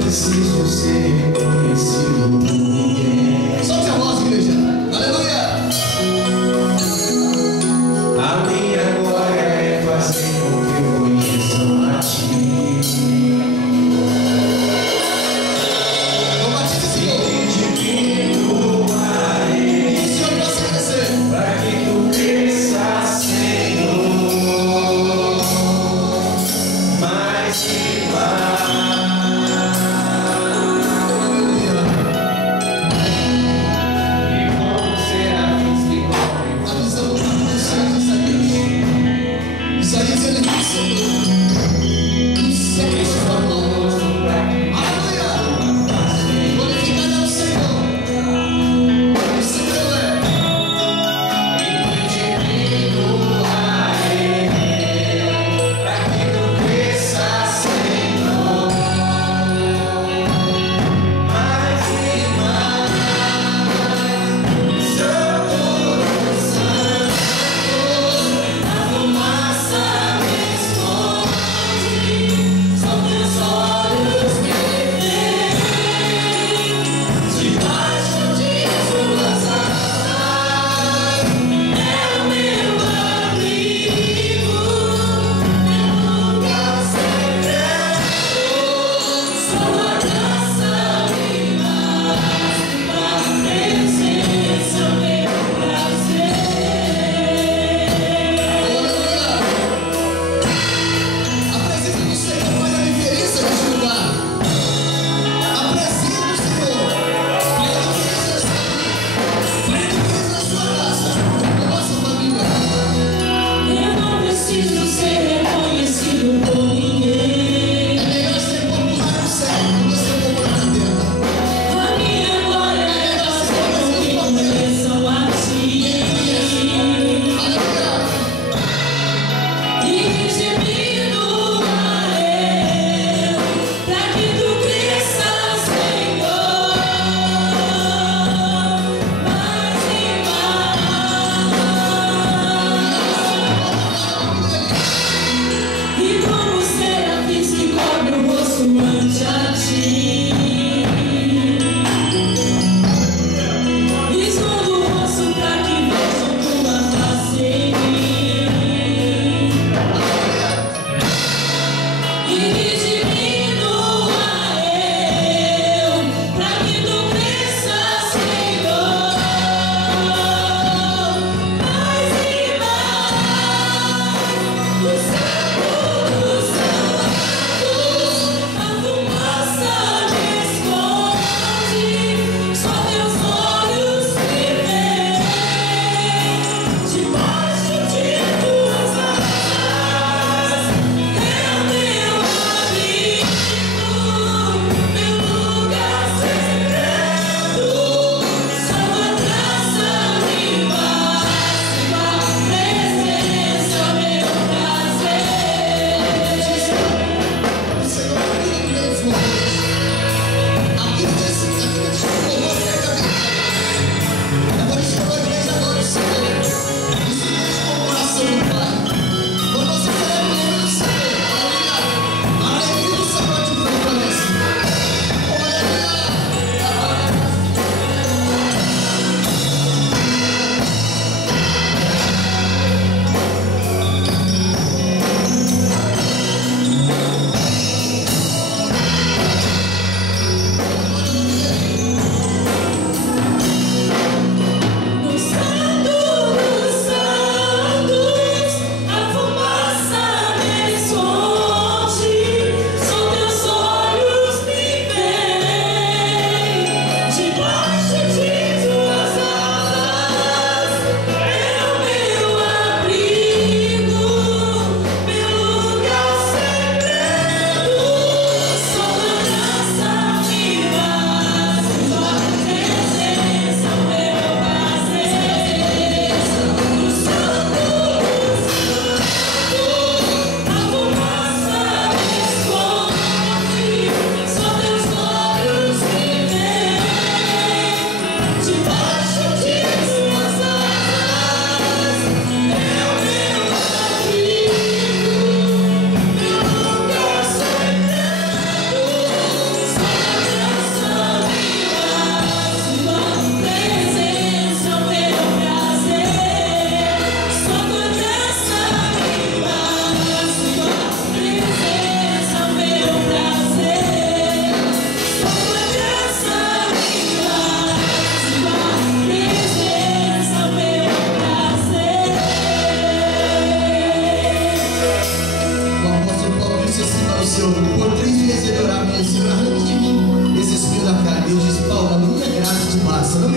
Preciso ser reconhecido por ninguém. Solte a voz, igreja. Aleluia. A minha glória é fazer com que eu conheça a ti. Combate esse Senhor. Divino Pai, Que o Senhor possa crescer. para que tu cresças, Senhor, mais que mais.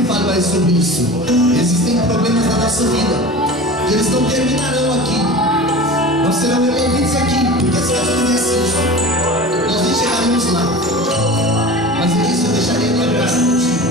fale mais sobre isso. Existem problemas na nossa vida, que eles não terminarão aqui. Nós seremos removidos aqui, porque se Deus fizesse isso, nós nem chegaríamos lá. Mas isso eu deixaria minha graça contigo.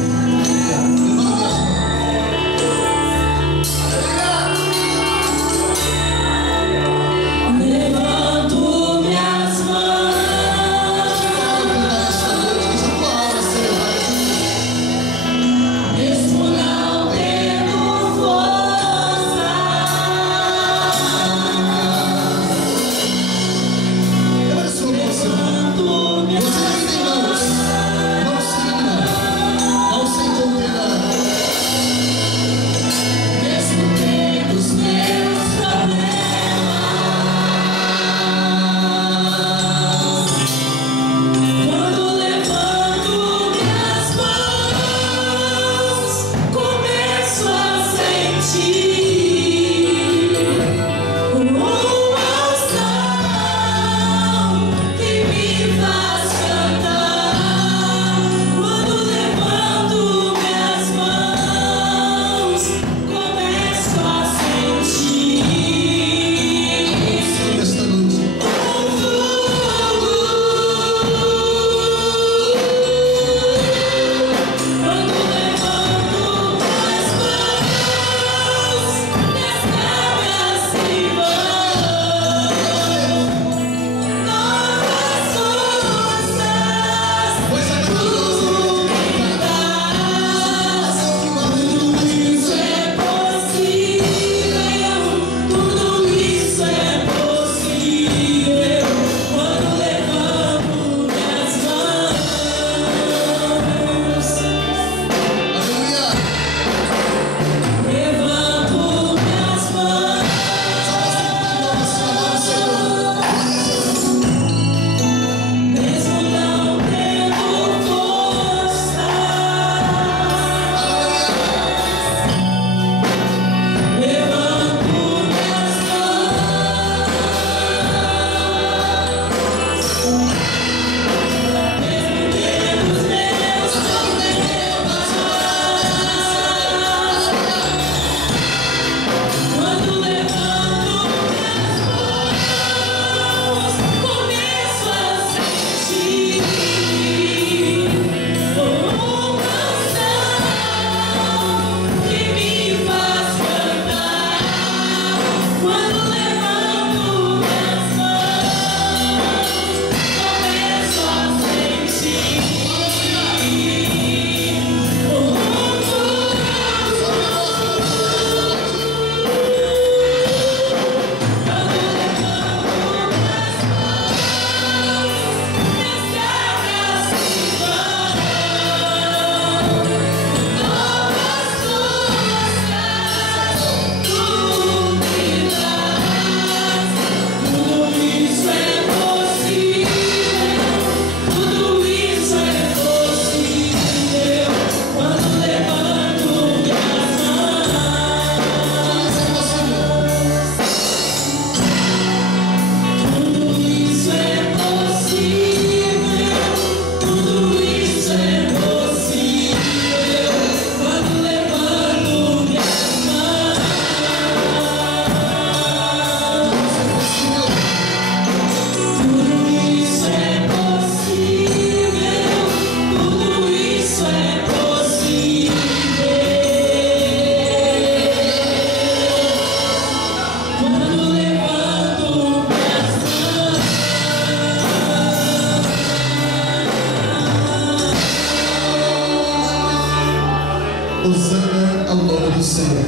Hosana ao nome do Senhor.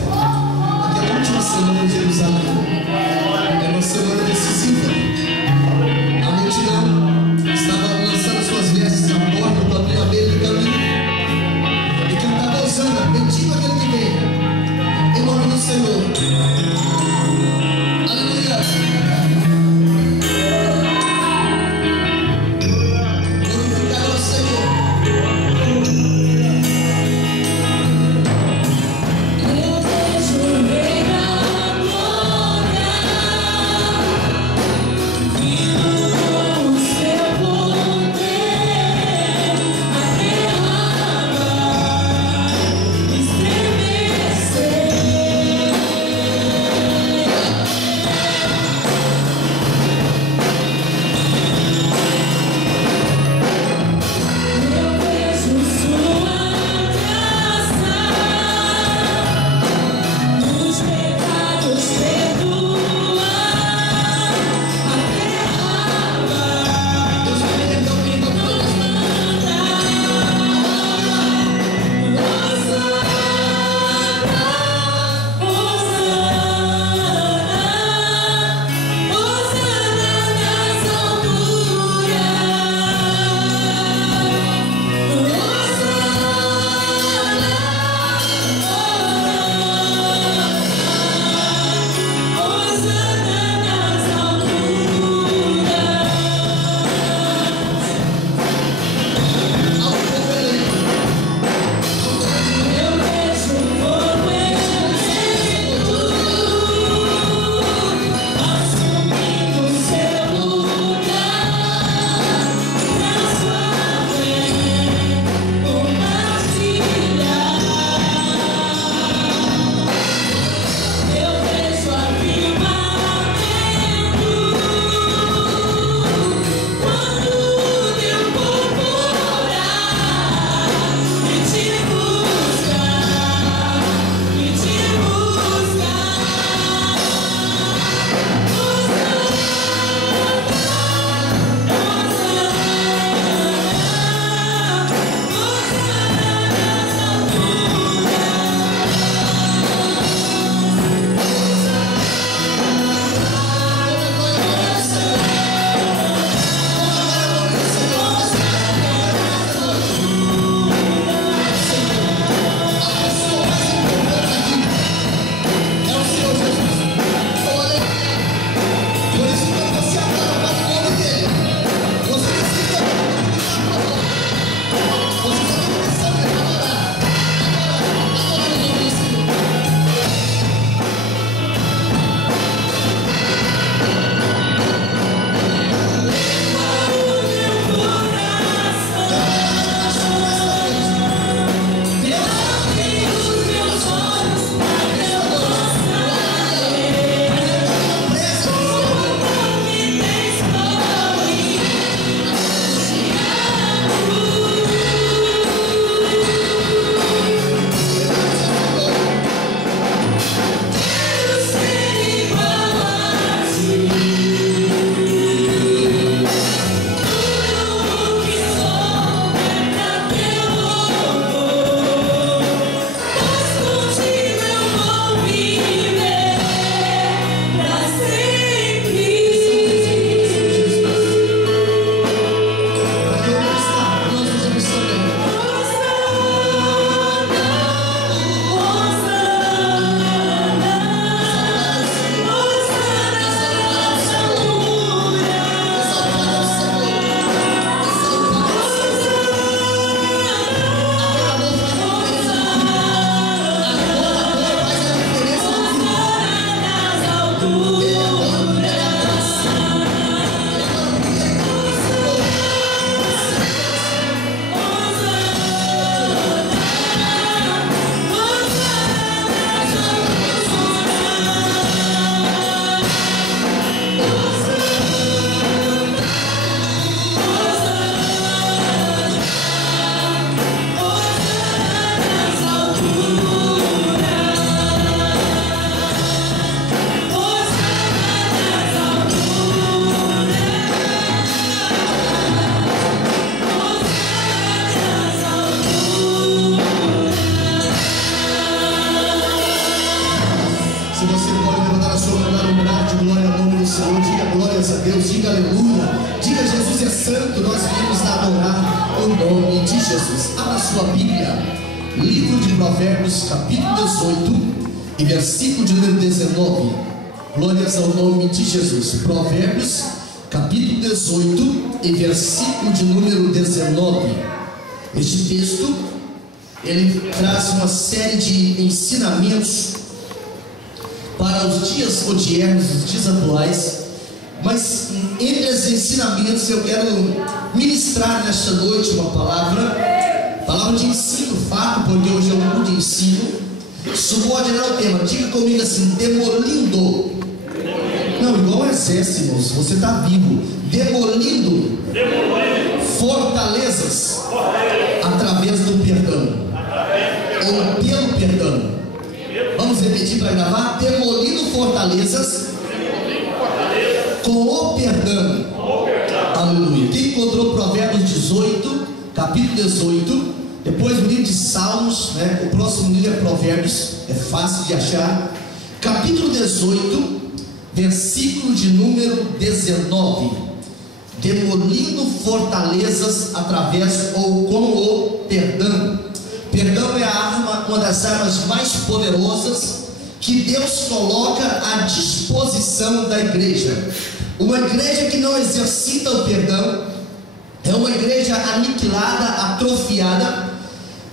Aquela última semana de Jerusalém é uma semana decisiva. A multidão estava lançando suas vestes na porta do abrigo do caminho e cantava Hosana, bendito aquele que vem, em nome do Senhor. Aleluia. Glorificar ao Senhor. Vindo nome de Jesus. Abra sua Bíblia, livro de Provérbios, capítulo 18 e versículo de número 19. Glórias ao nome de Jesus. Provérbios, capítulo 18 e versículo de número 19. Este texto, ele traz uma série de ensinamentos para os dias odiernos, os dias atuais. Mas entre esses ensinamentos eu quero ministrar nesta noite uma palavra de ensino, fato, porque hoje é um culto de ensino. Subordinar o tema, diga comigo assim: demolindo. Não, igual o exército, irmãos, você está vivo. Demolindo fortalezas através do perdão, ou pelo perdão. Vamos repetir para gravar: demolindo fortalezas com o perdão. Aleluia. Quem encontrou Provérbios 18, capítulo 18, depois o livro de Salmos, né? O próximo livro é Provérbios, é fácil de achar. Capítulo 18, versículo de número 19. Demolindo fortalezas através ou com o perdão. Perdão é a arma, uma das armas mais poderosas que Deus coloca à disposição da igreja. Uma igreja que não exercita o perdão é uma igreja aniquilada, atrofiada.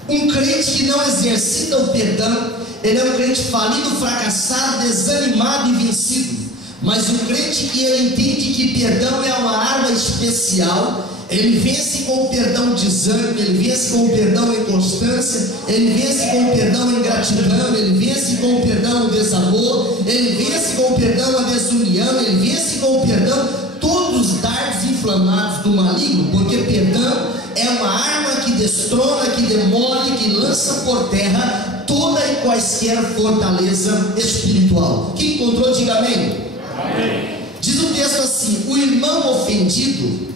Um crente que não exercita o perdão, ele é um crente falido, fracassado, desanimado e vencido. Mas o crente que ele entende que perdão é uma arma especial, ele vence com o perdão de desânimo, ele vence com o perdão em constância, ele vence com o perdão em gratidão, ele vence com o perdão o desamor, ele vence com o perdão a desunião, ele vence com o perdão todos os dardos inflamados do maligno, porque perdão é uma arma que destrona, que demole, que lança por terra toda e quaisquer fortaleza espiritual. Quem encontrou, diga amém. Amém. Diz o texto assim: o irmão ofendido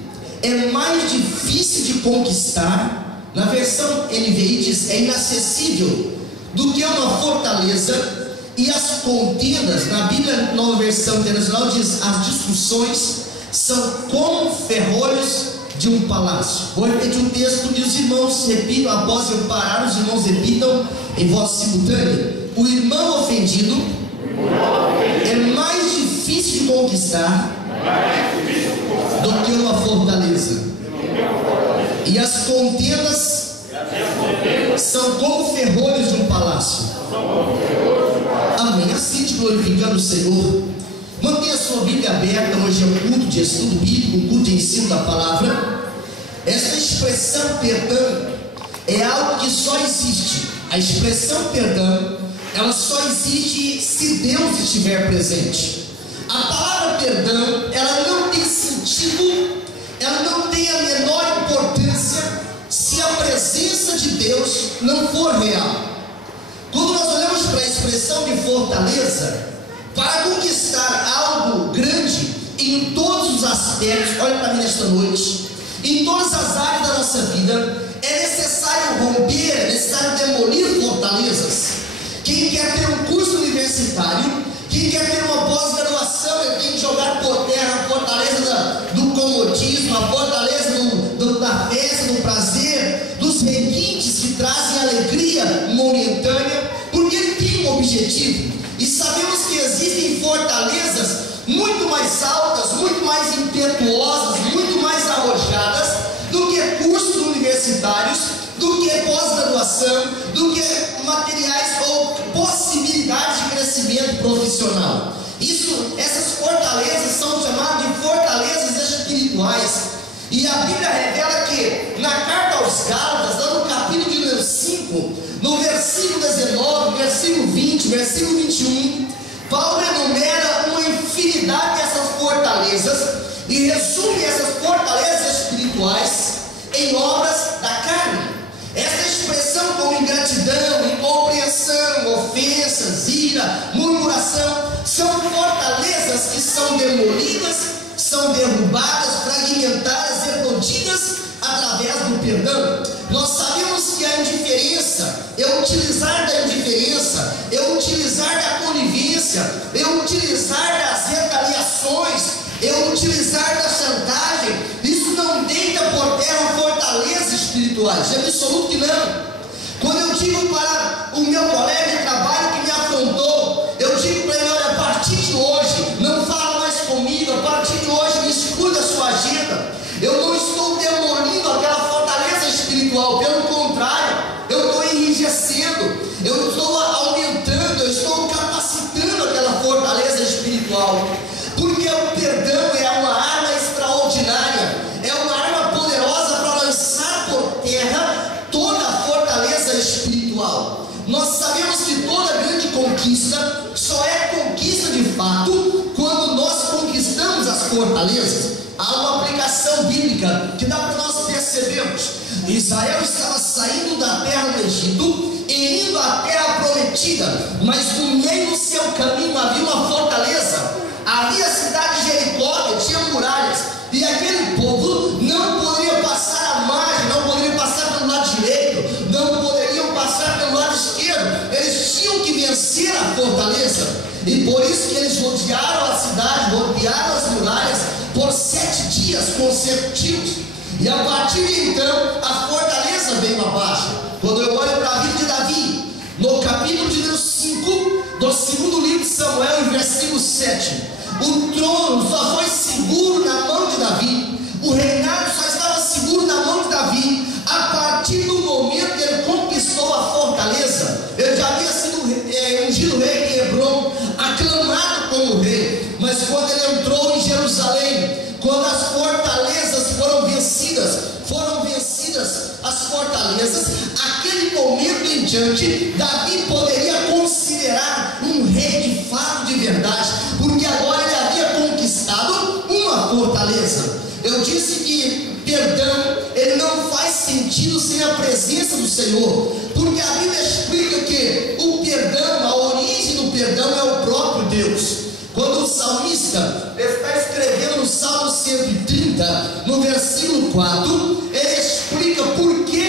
é mais difícil de conquistar, na versão NVI diz é inacessível, do que uma fortaleza, e as contendas, na Bíblia Nova Versão Internacional diz as discussões são como ferrolhos de um palácio. Vou repetir o texto e os irmãos repitam, após eu parar, os irmãos repitam em voz simultânea. O irmão ofendido é mais difícil de conquistar do que uma fortaleza, e as contendas são como ferrolhos de um palácio. Amém. Assim te glorificando o Senhor. Mantenha a sua Bíblia aberta. Hoje é um culto de estudo bíblico, um culto de ensino da palavra. Essa expressão perdão é algo que só existe. A expressão perdão, ela só existe se Deus estiver presente. A palavra perdão, ela não tem sentido, ela não tem a menor importância se a presença de Deus não for real. Quando nós olhamos para a expressão de fortaleza, para conquistar algo grande em todos os aspectos, olha para mim nesta noite, em todas as áreas da nossa vida, é necessário romper, é necessário demolir fortalezas. Quem quer ter um curso universitário, quem quer ter uma pós-graduação, ele tem que jogar por terra a fortaleza do comodismo, a fortaleza da festa, do prazer, dos requintes que trazem alegria momentânea, porque ele tem um objetivo. E sabemos que existem fortalezas muito mais altas, muito mais impetuosas, muito mais arrojadas do que cursos universitários, do que pós-graduação, do que materiais ou possibilidades de crescimento profissional. Essas fortalezas são chamadas de fortalezas espirituais. E a Bíblia revela que na carta aos Gálatas, lá no capítulo de número 5, no versículo 19, versículo 20, versículo 21, Paulo enumera uma infinidade dessas fortalezas e resume essas fortalezas espirituais em obras da carne. Essa expressão como ingratidão, incompreensão, ofensas, ira, murmuração, são fortalezas que são demolidas, são derrubadas, fragmentadas, explodidas através do perdão. Nós sabemos que a indiferença, eu utilizar da indiferença, eu utilizar da conivência, eu utilizar das retaliações, eu utilizar da chantagem, isso não deita por terra a fortaleza espiritual. espirituais? De absoluto que não. Quando eu digo para o meu colega de trabalho que me afrontou, eu digo para ele: olha, a partir de hoje, não fala mais comigo, a partir de hoje, descuida a sua agenda. Eu não estou demolindo aquela fortaleza espiritual, pelo contrário, eu estou enrijecendo, eu estou aumentando, eu estou capacitando aquela fortaleza espiritual, porque o perdão é uma arma extraordinária, é uma arma poderosa para lançar por terra toda a fortaleza espiritual. Nós sabemos que toda grande conquista só é conquista de fato quando nós conquistamos as fortalezas. Há uma aplicação bíblica que dá para nós percebermos. Israel estava saindo da terra do Egito e indo à terra prometida, mas no meio do seu caminho havia uma fortaleza. Havia a cidade de Jericó, que tinha muralhas, e aquele povo não poderia passar a margem, não poderia passar pelo lado direito, não poderiam passar pelo lado esquerdo. Eles tinham que vencer a fortaleza, e por isso que eles rodearam a cidade, rodearam as muralhas por 7 dias consecutivos. E a partir de então, a fortaleza veio abaixo. Quando eu olho para a vida de Davi, no capítulo de número 5 do segundo livro de Samuel, em versículo 7, o trono só foi seguro na mão de Davi, o reinado só estava seguro na mão de Davi a partir do momento que ele conquistou a fortaleza. Ele já havia sido ungido rei em Hebron, aclamado como rei, mas quando ele entrou em Jerusalém, quando as fortalezas foram vencidas as fortalezas, aquele momento em diante, Davi poderia considerar um rei de fato, de verdade, porque agora ele havia conquistado uma fortaleza. Eu disse que perdão, ele não faz sentido sem a presença do Senhor, porque a Bíblia explica que o perdão, a origem do perdão é o próprio Deus. Quando o salmista está escrevendo no Salmo 130, no versículo 4, ele explica por que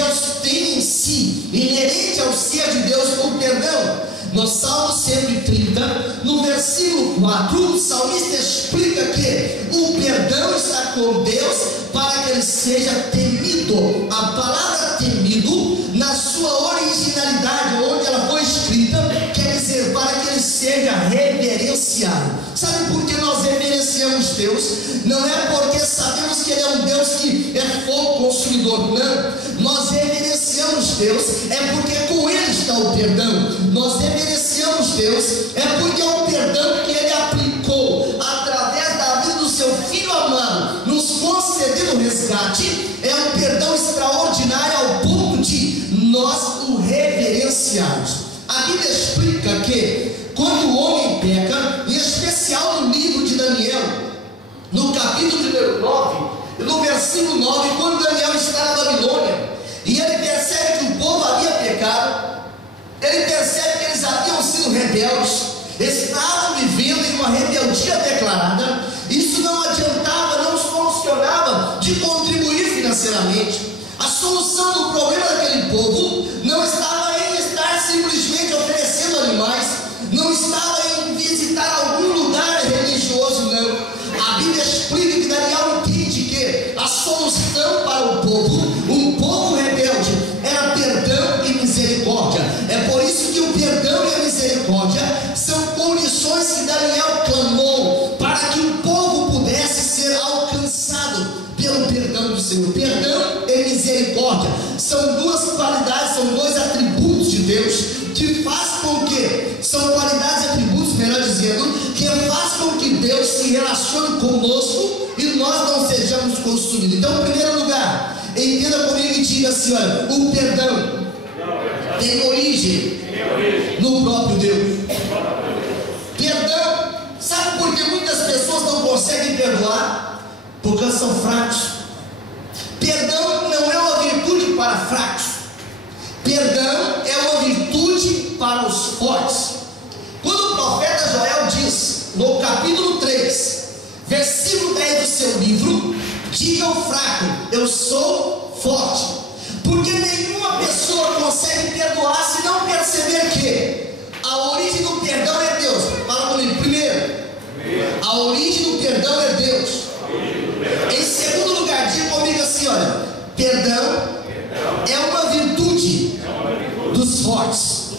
Deus tem em si, inerente ao ser de Deus, o perdão. No Salmo 130, no versículo 4, o salmista explica que o perdão está com Deus para que ele seja temido. A palavra temido, na sua originalidade, onde ela foi escrita, quer dizer para que ele seja reverenciado. Sabe por que nós reverenciamos Deus? Não é porque sabemos que Ele é um Deus que é fogo consumidor, não. Nós reverenciamos Deus é porque com Ele está o perdão. Nós reverenciamos Deus é porque é o perdão que Ele aplicou através da vida do seu Filho amado, nos concedendo o resgate. É um perdão extraordinário ao ponto de nós o reverenciarmos. A Bíblia explica que quando o homem peca, em especial no livro de Daniel, no capítulo de 9, no versículo 9, quando Daniel está na Babilônia, e ele percebe que o povo havia pecado, ele percebe que eles haviam sido rebeldes, estavam vivendo em uma rebeldia declarada. Isso não adiantava, não funcionava de contribuir financeiramente. A solução do problema daquele povo não estava em estar simplesmente oferecendo animais, não estava em visitar algum lugar religioso, não. A Bíblia explica que Daniel entende que a solução para o povo, um povo rebelde, era perdão e misericórdia. É por isso que o perdão e a misericórdia são condições que Daniel clamou para que o povo pudesse ser alcançado pelo perdão do Senhor. Perdão e misericórdia são duas qualidades, são dois atributos de Deus que faz com que, são qualidades e atributos, melhor dizendo, que faz com que Deus se relacione conosco e nós não sejamos consumidos. Então, em primeiro lugar, entenda comigo e diga assim: olha, o perdão tem origem no próprio Deus. Perdão, sabe por que muitas pessoas não conseguem perdoar? Porque elas são fracos. Perdão não é uma virtude para fracos. Perdão é uma virtude para os fortes. Quando o profeta Joel diz, no capítulo 3, versículo 10 do seu livro, diga ao fraco, eu sou forte. Porque nenhuma pessoa consegue perdoar se não perceber que a origem do perdão é Deus. Fala comigo, primeiro, a origem do perdão é Deus. Em segundo lugar, diga comigo assim: olha, perdão É uma virtude dos fortes.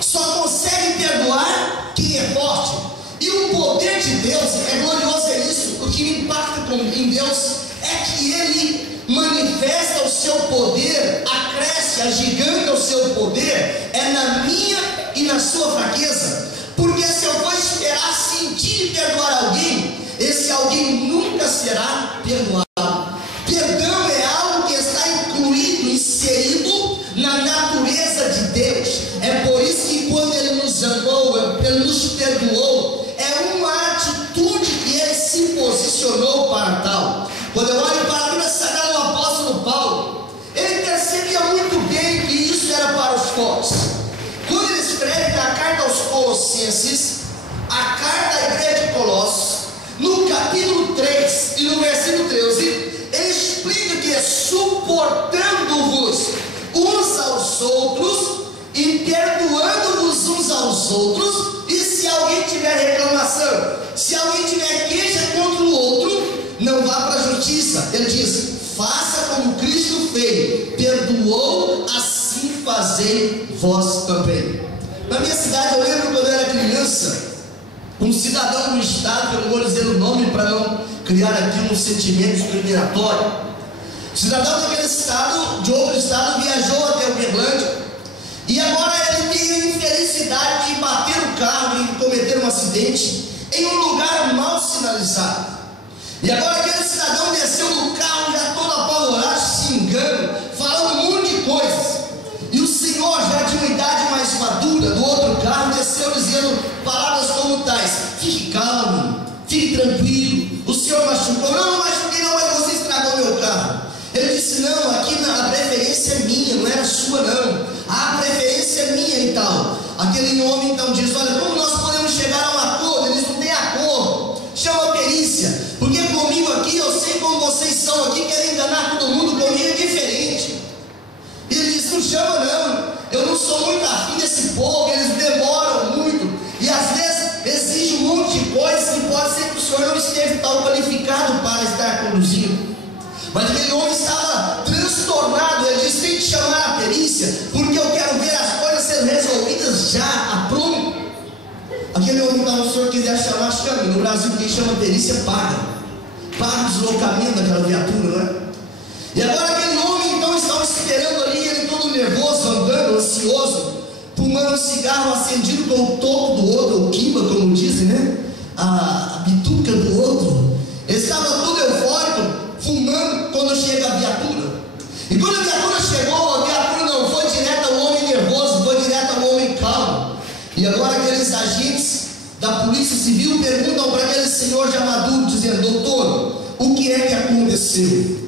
Só consegue perdoar quem é forte. E o poder de Deus é glorioso, é isso. O que me impacta em Deus é que Ele manifesta o seu poder, acresce, agiganta o seu poder, é na minha e na sua fraqueza. Porque se eu vou esperar sentir e perdoar alguém, esse alguém nunca será perdoado. Perdão é algo que está incluído, inserido na natureza de Deus. É por isso que quando Ele nos amou, Ele nos perdoou, é uma atitude que Ele se posicionou para tal. Quando eu olho para a Bíblia Sagrada do apóstolo Paulo, ele percebia muito bem que isso era para os fortes. Quando ele escreve a carta aos Colossenses, a carta à igreja de Colossos, no capítulo 3 e no versículo 13, ele explica que é suportando-vos uns aos outros e perdoando-vos uns aos outros, e se alguém tiver reclamação, se alguém tiver queixa contra o outro, não vá para a justiça. Ele diz: faça como Cristo fez, perdoou, assim fazei vós também. Na minha cidade, eu lembro quando eu era criança, um cidadão do estado, que eu não vou dizer o nome para não criar aqui um sentimento discriminatório, cidadão daquele estado, de outro estado, viajou até Uberlândia, e agora ele tem a infelicidade de bater o carro e cometer um acidente em um lugar mal sinalizado. E agora aquele cidadão desceu do carro já todo apavorado, xingando, falando um monte de coisas. E o senhor, já de uma idade mais madura, do outro carro, desceu dizendo palavras como tais: fique calmo, fique tranquilo, o senhor machucou. Não machuquei não, mas você estragou meu carro. Ele disse: não, aqui a preferência é minha, não era sua não, a preferência é minha e tal. Aquele homem então diz: olha, como nós podemos chegar a um acordo? Eles não têm acordo, chama a perícia, porque comigo aqui, eu sei como vocês são aqui, querem enganar todo mundo, comigo é diferente. E ele disse: não chama não, eu não sou muito afim desse povo, eles demoram muito, e às vezes exige um monte de coisas que pode ser que o senhor não esteja tão qualificado para estar conduzindo. Mas aquele homem estava transtornado. Ele disse: tem que chamar a perícia, porque eu quero ver as coisas sendo resolvidas já, a pronto. Aquele homem estava: se o senhor quiser chamar, chame. No Brasil, quem chama a perícia paga o deslocamento daquela viatura, né? E agora aquele homem então estava esperando ali, ele todo nervoso, andando, ansioso, fumando um cigarro acendido com o topo do outro, o quimba, como dizem, né? A bituca do outro. Ele estava todo eufórico, fumando, quando chega a viatura. E quando a viatura chegou, a viatura não foi direto ao homem nervoso, foi direto ao homem calmo. E agora aqueles agentes da polícia civil perguntam para aquele senhor já maduro, dizendo: doutor, o que é que aconteceu?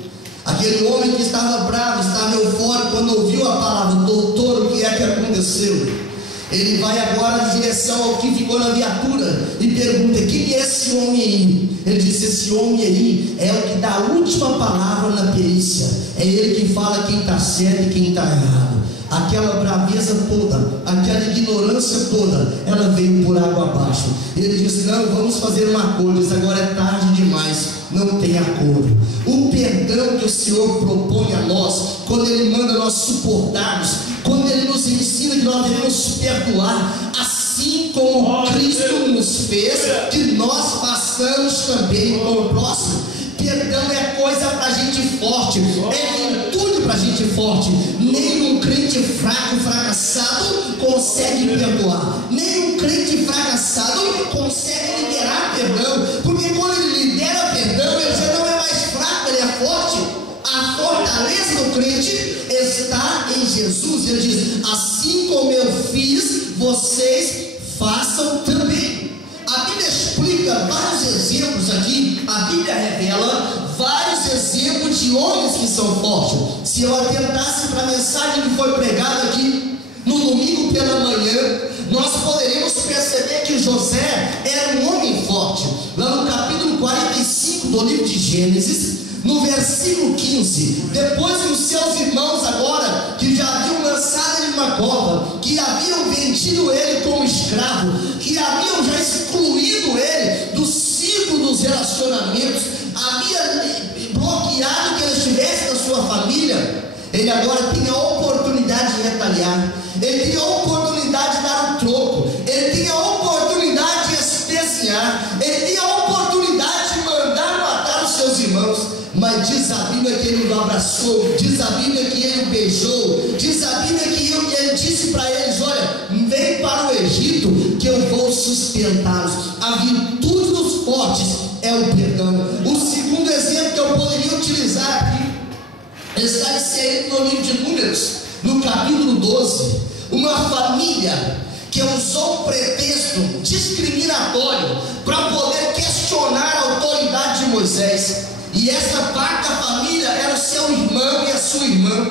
Aquele homem que estava bravo, estava eufórico, quando ouviu a palavra doutor, o que é que aconteceu? Ele vai agora em direção ao que ficou na viatura e pergunta: quem é esse homem aí? Ele disse: esse homem aí é o que dá a última palavra na perícia, é ele que fala quem está certo e quem está errado. Aquela braveza toda, aquela ignorância toda, ela veio por água abaixo. Ele disse: não, vamos fazer um acordo. Isso agora é tarde demais, não tem acordo. O perdão que o Senhor propõe a nós, quando Ele manda nós suportarmos, quando Ele nos ensina que nós devemos perdoar, assim como Cristo nos fez, que nós façamos também com o próximo. Perdão é coisa para gente forte, é virtude para gente forte. Nenhum crente fraco, fracassado consegue perdoar. Nenhum crente fracassado consegue liberar perdão, porque quando ele libera perdão, ele já não é mais fraco, ele é forte. A fortaleza do crente está em Jesus. Ele diz: assim como eu fiz, vocês façam também. A Bíblia explica vários exemplos aqui. A Bíblia revela vários exemplos de homens que são fortes. Se eu atentasse para a mensagem que foi pregada aqui no domingo pela manhã, nós poderíamos perceber que José era um homem forte. Lá no capítulo 45 do livro de Gênesis, no versículo 15, depois que os seus irmãos agora, que já haviam lançado ele numa cova, que haviam vendido ele como escravo, que haviam já excluído ele do ciclo dos relacionamentos, havia bloqueado que ele estivesse na sua família, Ele agora tem a oportunidade de retaliar, ele tem a oportunidade de dar um troco, ele tem a oportunidade de espezinhar, ele tem a oportunidade de mandar matar os seus irmãos. Mas diz a Bíblia que ele o abraçou, diz a Bíblia que ele o beijou, diz a Bíblia que ele disse para eles: olha, vem para o Egito que eu vou sustentá-los. A virtude dos fortes é o perdão. O segundo exemplo que eu poderia utilizar aqui está inserido no livro de Números, no capítulo 12. Uma família que usou um pretexto discriminatório para poder questionar a autoridade de Moisés. E essa parte da família era o seu irmão e a sua irmã.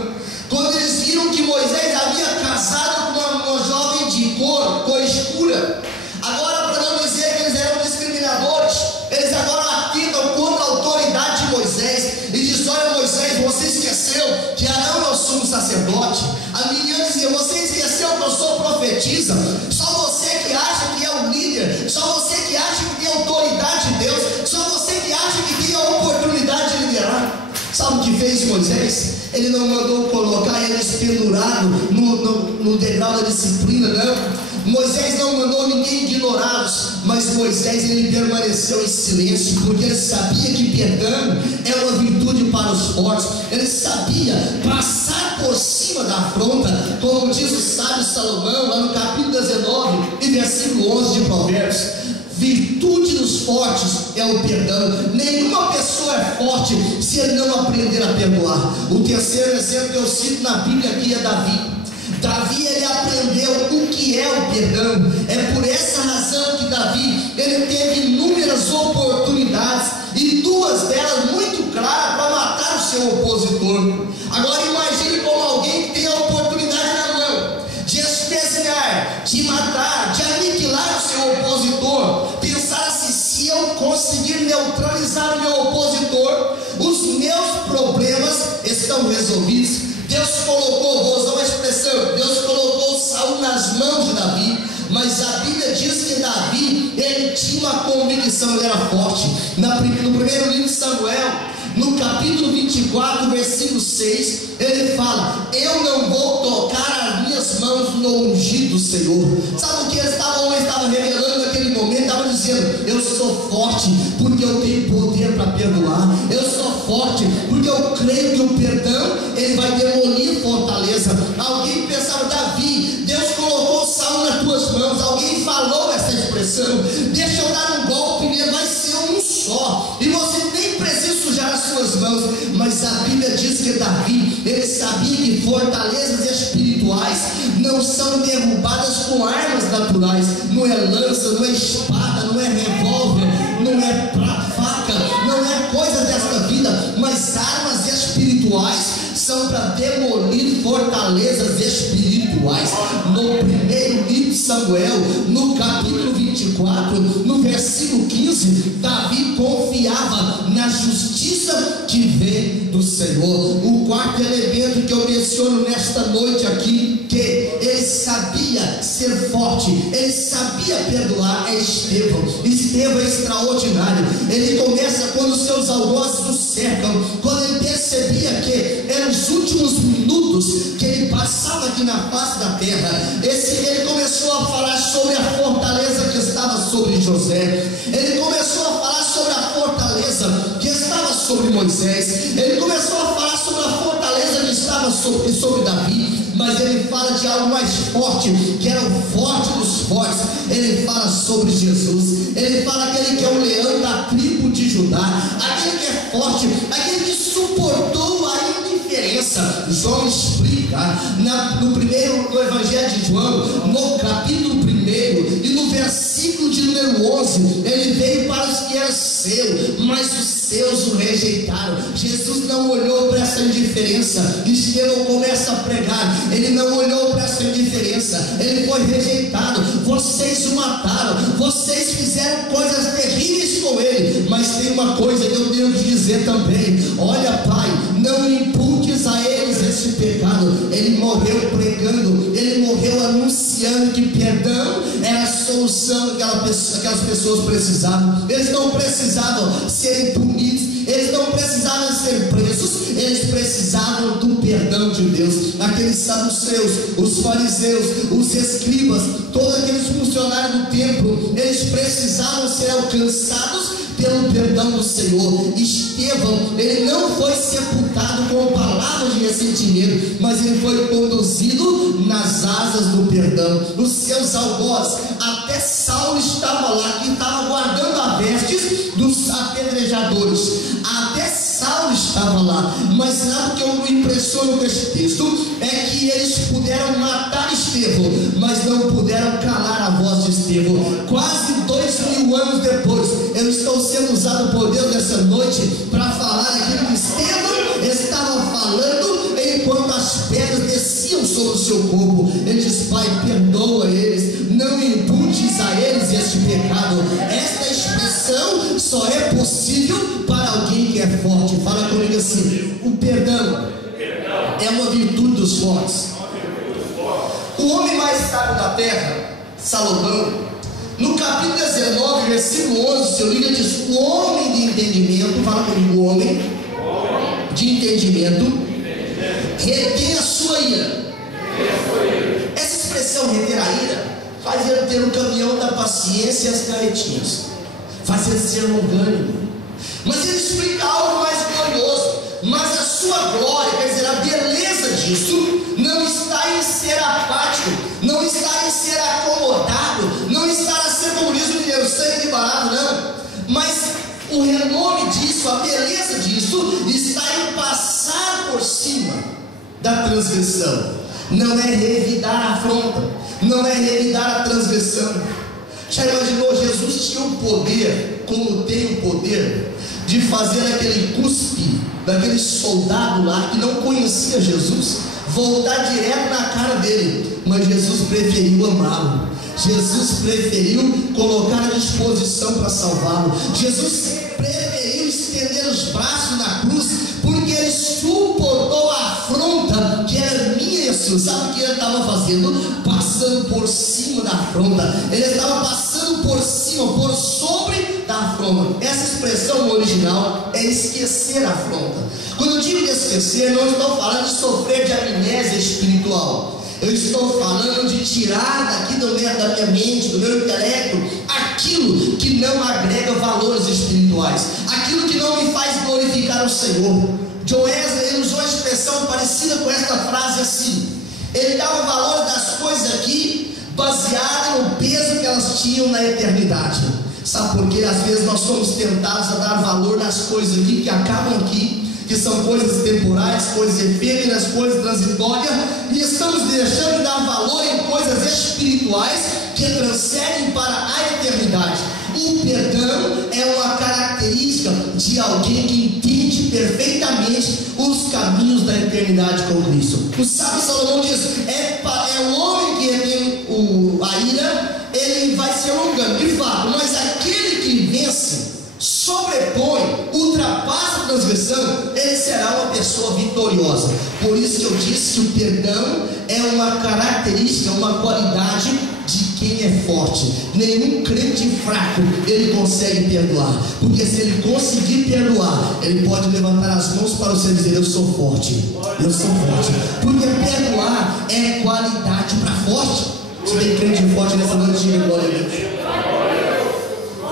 Quando eles viram que Moisés havia casado com uma jovem de cor escura, agora, para não dizer que eles eram discriminadores, eles agora atentam contra a autoridade de Moisés e dizem: olha, Moisés, você esqueceu que Arão é o sumo sacerdote. A Miriam dizia: você esqueceu que eu sou profetisa. Só você que acha que é o líder, só você que acha que tem autoridade de Deus, só você que acha que tem a oportunidade de liderar. Sabe o que fez Moisés? Ele não mandou colocar eles pendurados no degrau da disciplina, não. Moisés não mandou ninguém ignorá-los, mas Moisés ele permaneceu em silêncio, porque ele sabia que perdão é uma virtude para os fortes. Ele sabia passar por cima da afronta, como diz o sábio Salomão lá no capítulo 19 e versículo 11 de Provérbios. Virtude dos fortes é o perdão. Nenhuma pessoa é forte se ele não aprender a perdoar. O terceiro exemplo que eu cito na Bíblia aqui é Davi. Davi ele aprendeu o que é o perdão. É por essa razão que Davi ele teve inúmeras oportunidades, e duas delas muito claras, para matar o seu opositor. Agora imagine como alguém que tem a oportunidade na mão de espezinhar, de matar, de aniquilar o seu opositor, pensar assim: se eu conseguir neutralizar o meu opositor, os meus problemas estão resolvidos. Deus colocou, vou usar uma expressão, Deus colocou Saul nas mãos de Davi, mas a Bíblia diz que Davi, ele tinha uma convicção, ele era forte. No primeiro livro de Samuel, no capítulo 24, versículo 6, ele fala: eu não vou tocar as minhas mãos no ungido do Senhor. Sabe o que ele estava revelando naquele momento? Estava dizendo: eu sou forte porque eu tenho poder para perdoar. Eu sou forte porque eu creio que o perdão ele vai demolir fortaleza. Alguém pensava: Davi, Deus colocou Saul nas tuas mãos. Alguém falou essa expressão: deixa eu dar um golpe nele, vai ser um só, e você nem precisa sujar as suas mãos. Mas a Bíblia diz que Davi, ele sabia que fortalezas espirituais não são derrubadas com armas naturais. Não é lança, não é espada, não é revólver, não é faca, não é coisa desta vida, mas armas espirituais são para demolir fortalezas espirituais. No primeiro livro de Samuel, no capítulo 24, no versículo 15, Davi confiava na justiça que vem do Senhor. O quarto elemento que eu menciono nesta noite aqui, que ele sabia ser forte, ele sabia perdoar, é Estevão. Estevão é extraordinário. Ele começa quando os seus algozes o cercam, quando ele percebia que eram os últimos minutos que ele passava aqui na face da terra. Ele começou a falar sobre a fortaleza que estava sobre José. Ele começou a falar sobre a fortaleza que estava sobre Moisés. Ele começou a falar sobre a fortaleza que estava sobre Davi. Mas ele fala de algo mais forte, que era o forte dos fortes. Ele fala sobre Jesus. Ele fala aquele que é o leão da tribo de Judá, aquele que é forte, aquele que suportou a indiferença. João explica no Evangelho de João, no capítulo 1 e no versículo de número 11, ele veio para os que eram seus, mas os seus o rejeitaram. Jesus não olhou para essa indiferença. Estevão começa a pregar, ele não olhou para essa indiferença, ele foi rejeitado. Vocês o mataram, vocês fizeram coisas terríveis com ele, mas tem uma coisa que eu devo dizer também: olha, Pai, não imputes a eles esse pecado. Ele morreu pregando, ele morreu anunciando que perdão era a solução que aquelas pessoas precisavam. Eles não precisavam serem punidos, eles não precisavam ser presos, eles precisavam do perdão de aqueles saduceus, os fariseus, os escribas, todos aqueles funcionários do templo, eles precisavam ser alcançados pelo perdão do Senhor. Estevão, ele não foi sepultado com palavras de ressentimento, mas ele foi conduzido nas asas do perdão. Os seus algozes, até Saulo estava lá, que estava guardando as vestes dos apedrejadores. Até Saulo estava lá. Mas sabe o que eu me impressiono com esse texto? É que eles puderam matar Estevão, mas não puderam calar a voz de Estevão. Quase 2000 anos depois, eu estou sendo usado por Deus nessa noite para falar aquilo que Estevão estava falando enquanto as pedras desciam sobre o seu corpo. Ele diz: Pai, perdoa eles, não imputes a eles este pecado. Esta expressão só é possível para alguém que é forte. Fala comigo assim: o perdão é uma virtude dos fortes. O homem mais sábio da terra, Salomão, no capítulo 19, versículo 11, seu livro diz: o homem de entendimento, fala comigo, o homem de entendimento retém a sua ira. Essa expressão, reter a ira, faz ele ter o caminhão da paciência e as carretinhas, faz ele ser longânimo. Mas ele explica algo mais glorioso. Mas a sua glória, quer dizer, a beleza disso, não está em ser apático, não está em ser acomodado, não está a ser, como diz o mineiro, sangue barato, não. Mas o renome disso, a beleza disso, está em passar por cima da transgressão. Não é revidar a afronta, não é revidar a transgressão. Já imaginou? Jesus tinha o poder, como tem o poder, de fazer aquele cuspe daquele soldado lá que não conhecia Jesus voltar direto na cara dele. Mas Jesus preferiu amá-lo, Jesus preferiu colocar à disposição para salvá-lo, Jesus preferiu estender os braços na cruz, porque ele suportou a afronta que era minha e sua. Sabe o que ele estava fazendo? Passando por cima da afronta. Ele estava passando por cima, por sobre da afronta. Essa expressão no original é esquecer a afronta. Quando eu digo de esquecer, não estou falando de sofrer de amnésia espiritual. Eu estou falando de tirar daqui da minha mente, do meu intelecto, aquilo que não agrega valores espirituais, aquilo que não me faz glorificar o Senhor. John Wesley, ele usou uma expressão parecida com esta frase assim: ele dava o valor das coisas aqui baseada no peso que elas tinham na eternidade. Sabe por quê? Às vezes nós somos tentados a dar valor nas coisas aqui que acabam aqui, que são coisas temporais, coisas efêmeras, coisas transitórias, e estamos deixando de dar valor em coisas espirituais que transcendem para a eternidade. O perdão é uma característica de alguém que entende perfeitamente os caminhos da eternidade com Cristo. O sábio Salomão diz: é o homem que tem a ira, ele vai ser longano, de fato, mas aquele que vence, sobrepõe, ultrapassa a transgressão, ele será uma pessoa vitoriosa. Por isso que eu disse que o perdão é uma característica, uma qualidade de quem é forte. Nenhum crente fraco ele consegue perdoar, porque se ele conseguir perdoar, ele pode levantar as mãos para o Senhor e dizer: eu sou forte, eu sou forte. Porque perdoar é qualidade para forte. Se tem crente forte nessa noite, diga glória a Deus.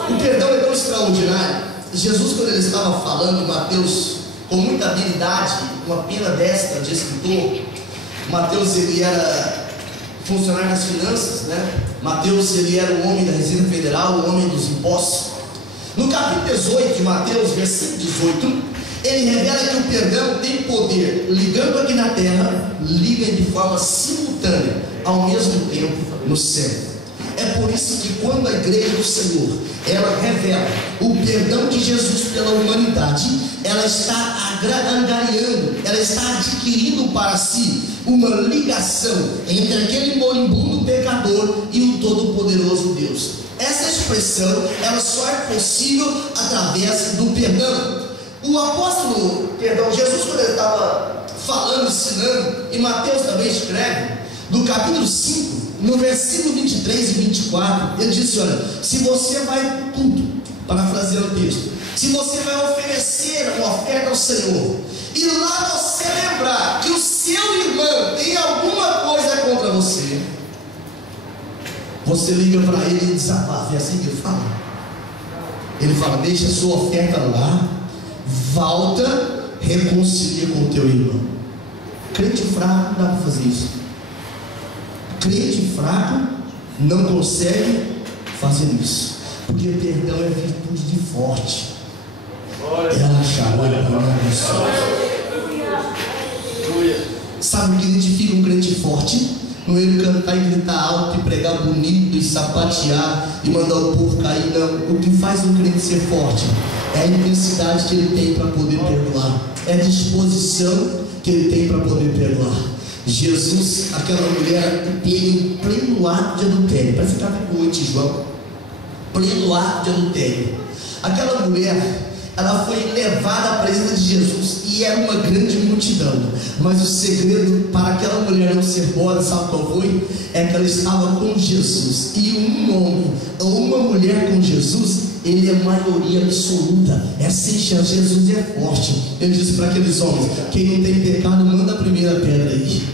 O perdão é tão extraordinário. Jesus, quando ele estava falando, Mateus, com muita habilidade, uma pena desta de escritor, Mateus, ele era funcionário das finanças, né? Mateus, ele era o homem da Receita Federal, o homem dos impostos. No capítulo 18 de Mateus, versículo 18, ele revela que o perdão tem poder, ligando aqui na terra, liga de forma simultânea, ao mesmo tempo no céu. É por isso que quando a igreja do Senhor, ela revela o perdão de Jesus pela humanidade, ela está angariando, ela está adquirindo para si uma ligação entre aquele moribundo pecador e o todo-poderoso Deus. Essa expressão, ela só é possível através do perdão. O apóstolo, Jesus, quando ele estava falando, ensinando, e Mateus também escreve, do capítulo 5, no versículo 23 e 24, ele disse: olha, se você vai para o culto, parafraseando o texto, se você vai oferecer uma oferta ao Senhor, e lá você lembrar que o seu irmão tem algum Você liga para ele e desabafa. É assim que ele fala. Ele fala: deixa a sua oferta lá, volta, reconcilia com o teu irmão. Crente fraco não dá para fazer isso. Crente fraco não consegue fazer isso, porque perdão é virtude de forte. Ela chamou Sabe o que identifica um crente forte? Não é ele cantar e gritar alto e pregar bonito e sapatear e mandar o povo cair, não. O que faz um crente ser forte é a intensidade que ele tem para poder perdoar, é a disposição que ele tem para poder perdoar. Jesus, aquela mulher pega em pleno ato de adultério, parece que estava com 8 João, pleno ato de adultério. Aquela mulher, ela foi levada à presença de Jesus e era uma grande multidão, mas o segredo para aquela mulher não ser boa, sabe qual foi? É que ela estava com Jesus, e um homem ou uma mulher com Jesus, ele é maioria absoluta, é sem chance. Jesus é forte. Ele disse para aqueles homens: quem não tem pecado, manda a primeira pedra aí.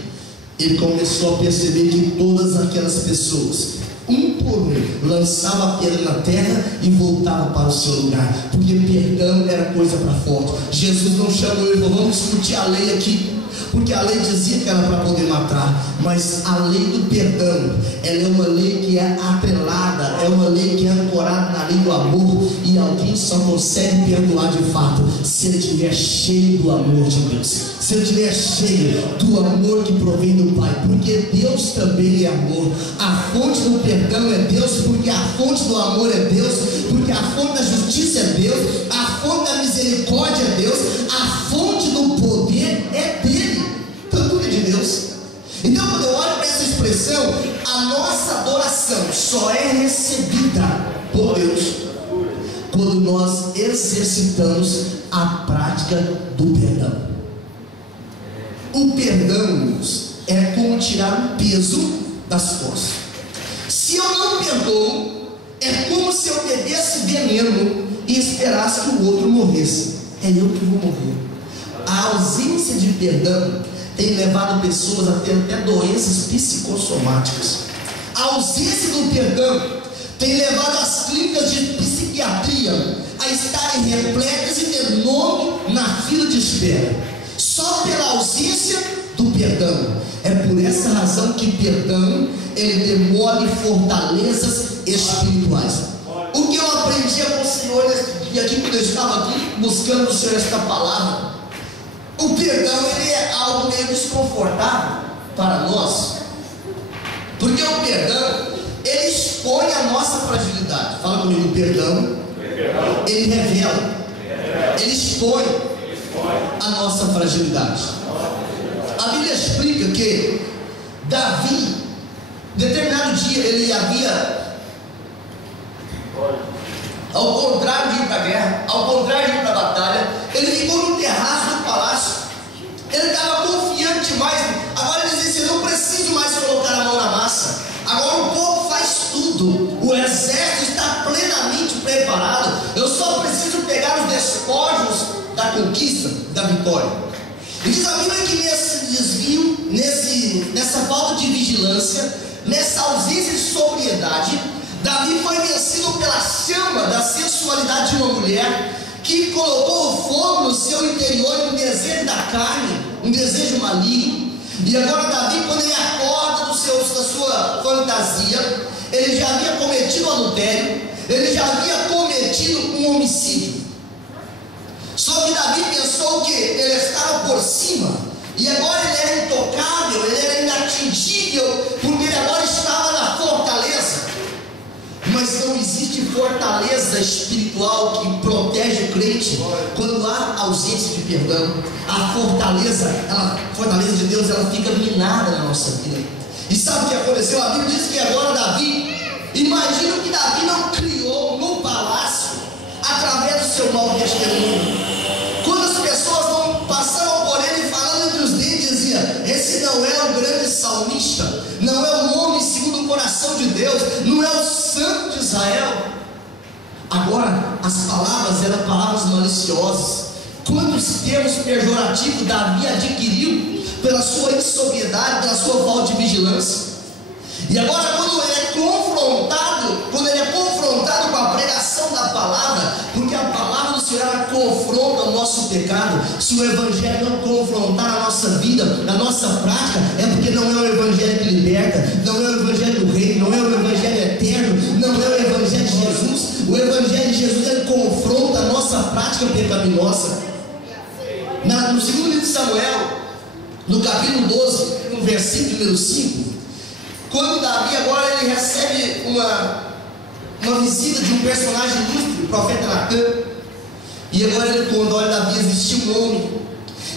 Ele começou a perceber que todas aquelas pessoas, um por um, lançava a pedra na terra e voltava para o seu lugar, porque perdão era coisa para forte. Jesus não chamou ele e falou: vamos discutir a lei aqui, porque a lei dizia que era para poder matar, mas a lei do perdão, ela é uma lei que é atrelada, é uma lei que é ancorada na lei do amor, e alguém só consegue perdoar de fato se ele estiver cheio do amor de Deus, se ele estiver cheio do amor que provém do Pai, porque Deus também é amor. A fonte do perdão é Deus, porque a fonte do amor é Deus, porque a fonte da justiça é Deus, a fonte da misericórdia é Deus, a fonte do poder é dele. Então tudo é de Deus. Então quando eu olho para essa expressão, a nossa adoração só é recebida por Deus quando nós exercitamos a prática do perdão. O perdão é como tirar um peso das costas. Se eu não perdoo, é como se eu bebesse veneno e esperasse que o outro morresse. É eu que vou morrer. A ausência de perdão tem levado pessoas a ter até doenças psicossomáticas. A ausência do perdão tem levado as clínicas de psiquiatria a estarem repletas e ter nome na fila de espera, só pela ausência do perdão. É por essa razão que perdão, ele demole fortalezas espirituais. O que eu aprendi com o Senhor nesse dia aqui, quando eu estava aqui buscando o Senhor esta palavra, o perdão, ele é algo meio desconfortável para nós, porque o perdão, ele expõe a nossa fragilidade. Fala comigo: o perdão, ele revela, ele expõe a nossa fragilidade. A Bíblia explica que Davi, determinado dia, ele havia, ao contrário de ir para a guerra, ao contrário de ir para a batalha, ele ficou no terraço do palácio. Ele estava confiante demais. Agora ele disse: eu não preciso mais colocar a mão na massa, agora o povo faz tudo, o exército está plenamente preparado, eu só preciso pegar os despojos da conquista, da vitória. E diz a Bíblia que nesse desvio, nessa falta de vigilância, nessa ausência de sobriedade, Davi foi vencido pela chama da sensualidade de uma mulher que colocou o fogo no seu interior, um desejo da carne, um desejo maligno. E agora Davi, quando ele acorda da sua fantasia, ele já havia cometido adultério, ele já havia cometido um homicídio. Só que Davi pensou que ele estava por cima, e agora ele era intocável, ele era inatingível, porque ele agora estava na fortaleza. Mas não existe fortaleza espiritual que protege o crente quando há ausência de perdão. A fortaleza de Deus, ela fica minada na nossa vida. E sabe o que aconteceu? A Bíblia diz que agora Davi, imagina que Davi não criou no palácio através do seu mau testemunho. Quando as pessoas não passavam por ele falando entre os dentes, dizia: esse não é o grande salmista, não é o homem segundo o coração de Deus, não é o santo de Israel. Agora as palavras eram palavras maliciosas. Quantos termos pejorativos Davi adquiriu pela sua insobriedade, pela sua falta de vigilância. E agora, quando ele é confrontado nós tirar a confronta ao nosso pecado, se o Evangelho não confrontar a nossa vida, na nossa prática, é porque não é o Evangelho que liberta, não é o Evangelho do Reino, não é o Evangelho eterno, não é o Evangelho de Jesus. O Evangelho de Jesus, ele confronta a nossa prática pecaminosa. No segundo livro de Samuel, no capítulo 12, no versículo número 5, quando Davi agora ele recebe uma visita de um personagem ilustre, o profeta Natan, e agora ele conta: olha, Davi, existia um homem,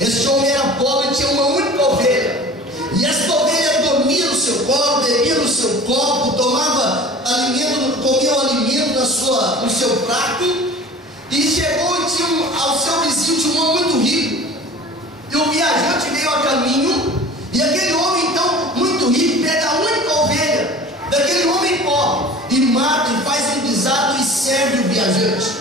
este homem era pobre e tinha uma única ovelha, e esta ovelha dormia no seu colo, bebia no seu copo, tomava alimento, comia o alimento no seu prato, e chegou e tinha ao seu vizinho tinha um homem muito rico, e o viajante veio a caminho, e aquele homem então muito rico pega a única ovelha daquele homem pobre e mata e faz um guisado e serve o viajante.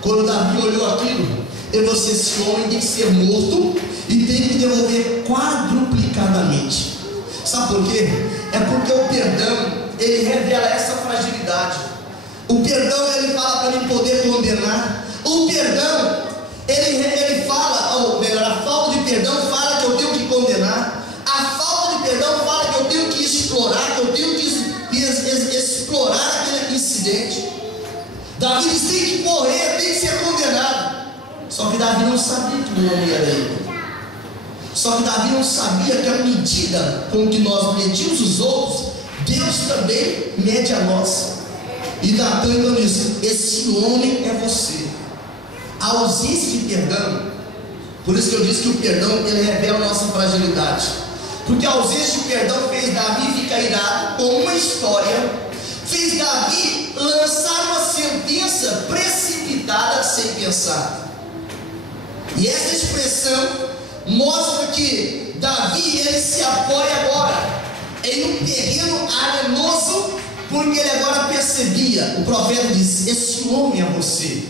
Quando Davi olhou aquilo, ele falou assim: esse homem tem que ser morto e tem que devolver quadruplicadamente. Sabe por quê? É porque o perdão, ele revela essa fragilidade. O perdão, ele fala para mim poder condenar. O perdão, ele fala, ou melhor, a falta de perdão fala que eu tenho que condenar. A falta de perdão fala que eu tenho que explorar, que eu tenho que explorar aquele incidente. Davi disse: tem que morrer, tem que ser condenado. Só que Davi não sabia que o homem era ele. Só que Davi não sabia que a medida com que nós medimos os outros, Deus também mede a nossa. E Natan então disse: esse homem é você. A ausência de perdão, por isso que eu disse que o perdão, ele revela a nossa fragilidade. Porque a ausência de perdão fez Davi ficar irado com uma história, fez Davi lançar uma sentença precipitada sem pensar. E essa expressão mostra que Davi, ele se apoia agora em um terreno arenoso, porque ele agora percebia, o profeta disse: esse homem é você.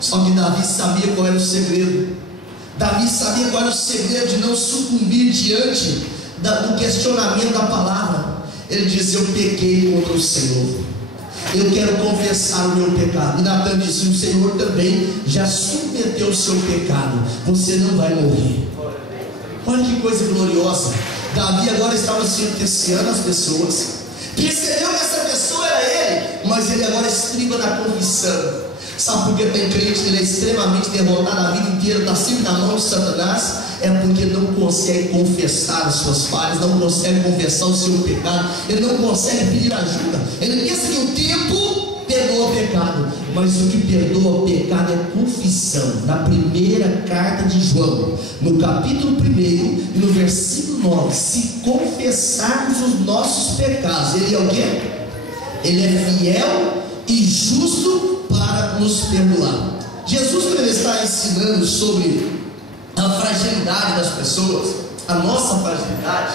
Só que Davi sabia qual era o segredo. Davi sabia qual era o segredo de não sucumbir diante do questionamento da palavra. Ele diz: eu pequei contra o Senhor, eu quero confessar o meu pecado. E Natan disse: o Senhor também já submeteu o seu pecado, você não vai morrer. Olha que coisa gloriosa. Davi agora estava sentenciando as pessoas, percebeu que essa pessoa era ele, mas ele agora estriba na confissão. Sabe por que tem crente que ele é extremamente derrotado a vida inteira, está sempre na mão de Satanás? É porque não consegue confessar as suas falhas, não consegue confessar o seu pecado, ele não consegue pedir ajuda. Ele pensa que o tempo perdoa o pecado, mas o que perdoa o pecado é confissão. Na primeira carta de João, no capítulo 1 e no versículo 9: se confessarmos os nossos pecados, ele é o quê? Ele é fiel e justo para nos perdoar. Jesus, quando ele está ensinando sobre a fragilidade das pessoas, a nossa fragilidade,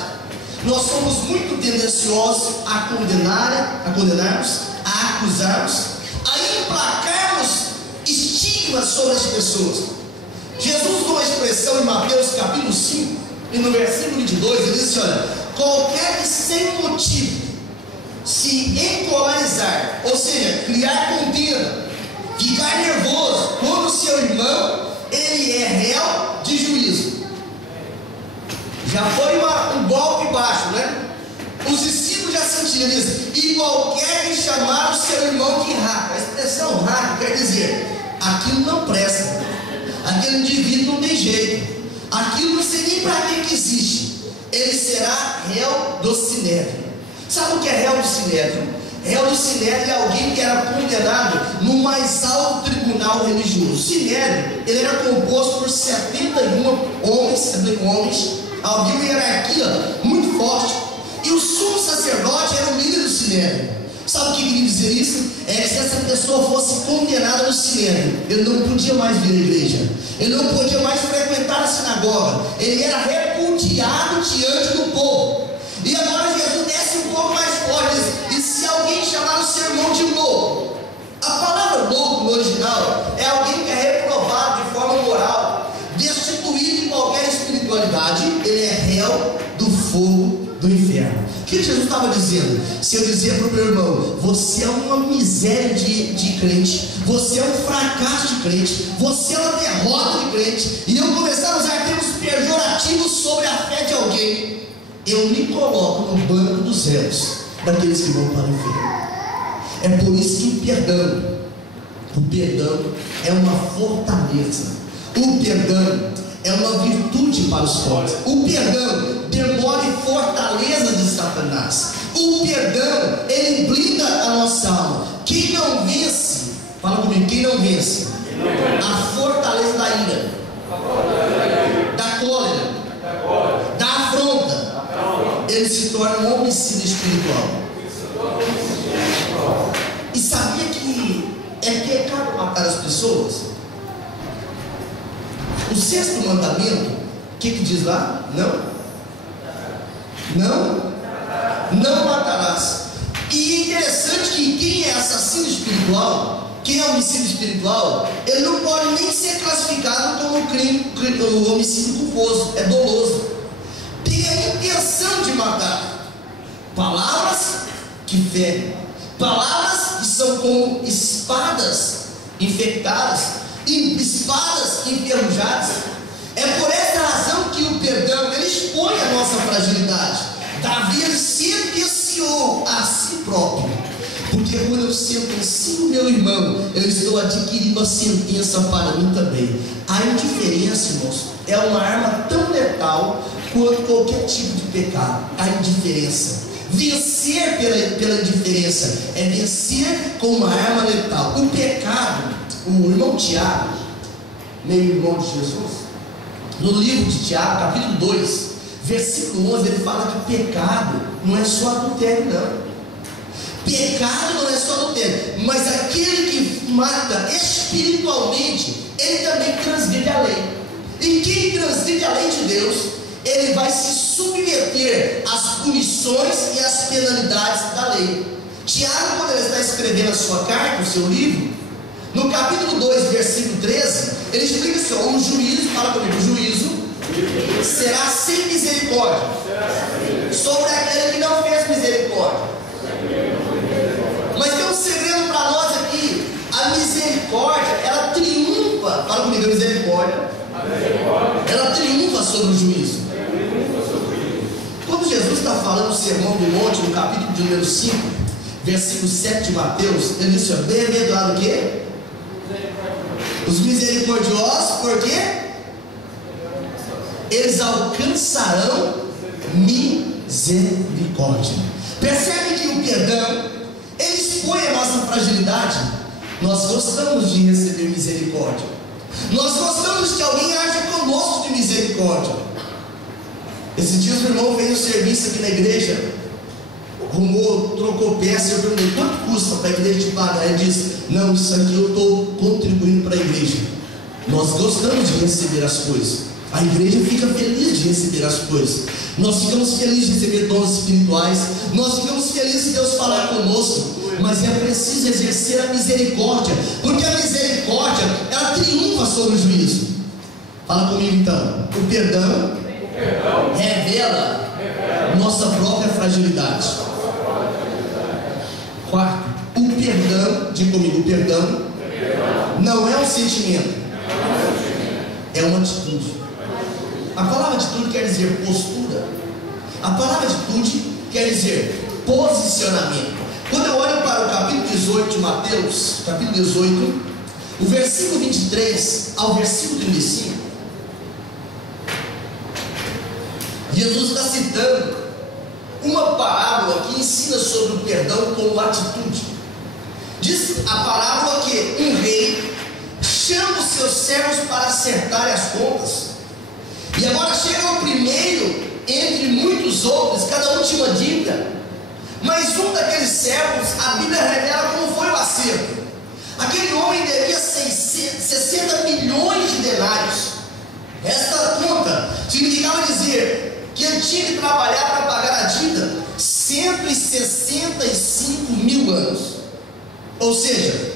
nós somos muito tendenciosos a condenarmos, a acusarmos, a emplacarmos estigmas sobre as pessoas. Jesus usou uma expressão em Mateus capítulo 5 e no versículo 22, ele disse: olha, qualquer que sem motivo se encolarizar, ou seja, criar contenda, ficar nervoso contra o seu irmão, ele é réu de juízo. Já foi um golpe baixo, né? Os discípulos já sentiram isso. E qualquer que chamar o seu irmão de raco, a expressão raco quer dizer: aquilo não presta, aquele indivíduo não tem jeito, aquilo não sei nem para que existe. Ele será réu do sinédrio. Sabe o que é réu do sinédrio? Réu do sinédrio é alguém que era condenado no mais alto tribunal religioso. O sinédrio, ele era composto por 71 homens, havia uma hierarquia muito forte, e o sumo sacerdote era o líder do sinédrio. Sabe o que queria dizer isso? É que se essa pessoa fosse condenada no sinédrio, ele não podia mais vir à igreja, ele não podia mais frequentar a sinagoga, ele era repudiado diante do povo. E agora Jesus desce um pouco mais forte, e se alguém chamar o seu irmão de louco, a palavra louco no original é alguém que é reprovado de forma moral, destituído de qualquer espiritualidade, ele é réu do fogo do inferno. que Jesus estava dizendo? Se eu dizer para o meu irmão, você é uma miséria de crente, você é um fracasso de crente, você é uma derrota de crente, e eu começar a usar termos pejorativos sobre a fé de alguém, eu me coloco no banco dos réus daqueles que vão para o inferno. É por isso que o perdão é uma fortaleza, o perdão é uma virtude para os fortes, o perdão demora fortaleza de Satanás, o perdão ele blinda a nossa alma. Quem não vence, fala comigo, quem não vence a fortaleza da ira, da cólera, da afronta, ele se torna um homicida espiritual. E sabia que é pecado matar as pessoas? O sexto mandamento, o que diz lá? Não matarás. E é interessante que quem é assassino espiritual, quem é homicídio espiritual, ele não pode nem ser classificado como o homicídio culposo, é doloso. Tem a intenção de matar. Palavras que ferem, palavras que são como espadas infectadas, espadas enferrujadas. É por essa razão que o perdão ele expõe a nossa fragilidade. Davi sentenciou a si próprio, porque quando eu sentencio o meu irmão, eu estou adquirindo a sentença para mim também. A indiferença, irmãos, é uma arma tão letal quanto qualquer tipo de pecado. A indiferença, vencer pela indiferença é vencer com uma arma letal. O pecado, o irmão Tiago, meio irmão de Jesus, no livro de Tiago, capítulo 2, versículo 11, ele fala que pecado não é só adultério, não. Pecado não é só adultério, mas aquele que mata espiritualmente, ele também transgride a lei. E quem transgride a lei de Deus, ele vai se submeter às punições e às penalidades da lei. Tiago, quando ele está escrevendo a sua carta, o seu livro, no capítulo 2, versículo 13, ele explica assim: o juízo, fala comigo, o juízo será sem misericórdia sobre aquele que não fez misericórdia. Mas tem um segredo para nós aqui: a misericórdia, ela triunfa, fala comigo, a misericórdia, ela triunfa sobre o juízo. Quando Jesus está falando do sermão do monte, no capítulo de número 5, versículo 7 de Mateus, ele disse: bem-aventurado o quê? Os misericordiosos, por quê? Eles alcançarão misericórdia. Percebe que o perdão, ele expõe a nossa fragilidade. Nós gostamos de receber misericórdia, nós gostamos que alguém haja conosco de misericórdia. Esses dias o irmão veio no serviço aqui na igreja, arrumou, trocou peça. Eu perguntei: quanto custa para a igreja te pagar? Ele disse: não, isso aqui eu estou contribuindo para a igreja. Nós gostamos de receber as coisas, a igreja fica feliz de receber as coisas, nós ficamos felizes de receber dons espirituais, nós ficamos felizes de Deus falar conosco. Mas é preciso exercer a misericórdia, porque a misericórdia, ela triunfa sobre o juízo. Fala comigo então: o perdão revela nossa própria fragilidade. Quarto, o perdão, diga comigo, o perdão não é um sentimento, é uma atitude. A palavra atitude quer dizer postura. A palavra atitude quer dizer posicionamento. Quando eu olho para o capítulo 18 de Mateus, capítulo 18, o versículo 23 ao versículo 35, Jesus está citando uma parábola que ensina sobre o perdão como atitude. Diz a parábola que um rei chama os seus servos para acertarem as contas, e agora chega o primeiro entre muitos outros, cada um tinha uma dívida, mas um daqueles servos, a Bíblia revela como foi o acerto. Aquele homem devia 60 milhões de denários. Esta conta significava dizer que ele tinha que trabalhar para pagar a dívida 165 mil anos. Ou seja,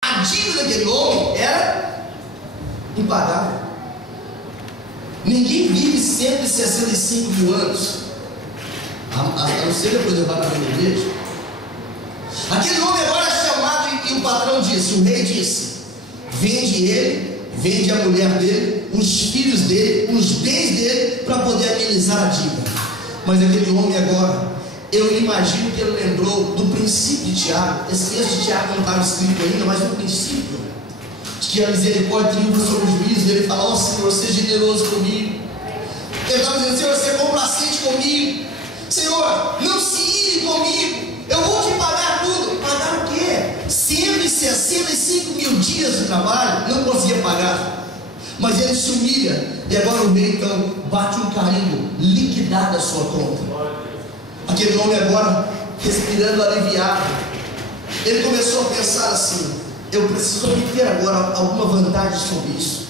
a dívida daquele homem era impagável. Ninguém vive 165 mil anos. a não ser depois levar para a igreja. Aquele homem agora é chamado e o patrão disse, o rei disse: vende ele, vende a mulher dele, os filhos dele, os bens dele, para poder amenizar a dívida. Mas aquele homem agora, eu imagino que ele lembrou do princípio de Tiago. Esse texto de Tiago não estava escrito ainda, mas no princípio de que a misericórdia triunfa sobre o juízo. Ele fala: ó Senhor, seja generoso comigo. Ele estava dizendo: Senhor, seja complacente comigo. Senhor, não se ire comigo. Eu vou te pagar tudo. Pagar o quê? 165 mil dias de trabalho, não conseguia pagar. Mas ele se humilha. E agora o rei então bate um carimbo, liquidada a sua conta. Aquele homem agora, respirando aliviado, ele começou a pensar assim: eu preciso obter agora alguma vantagem sobre isso.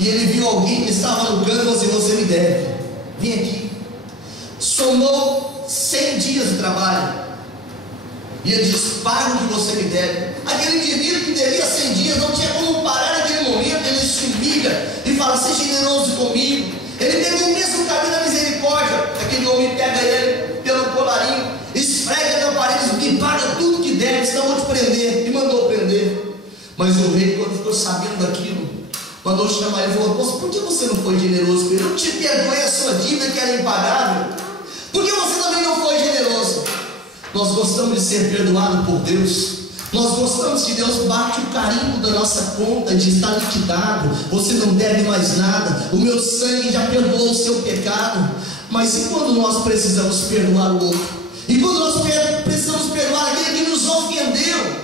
E ele viu alguém que estava no canto e falou assim: você me deve, vem aqui. Somou 100 dias de trabalho. E ele diz: paga o que você me deve. Aquele indivíduo que devia 100 dias não tinha como parar naquele momento. Ele se humilha e fala: seja generoso comigo. Ele pegou o mesmo caminho da misericórdia. Aquele homem pega ele pelo colarinho, esfrega na parede, me paga tudo que deve, senão eu vou te prender. E mandou prender. Mas o rei, quando ficou sabendo daquilo, mandou chamar ele e falou: poxa, por que você não foi generoso com ele? Eu te perdoei a sua dívida que era impagável. Por que você também não foi generoso? Nós gostamos de ser perdoados por Deus. Nós gostamos que Deus bate o carimbo da nossa conta, de estar liquidado. Você não deve mais nada. O meu sangue já perdoou o seu pecado. Mas e quando nós precisamos perdoar o outro? E quando nós precisamos perdoar aquele que nos ofendeu?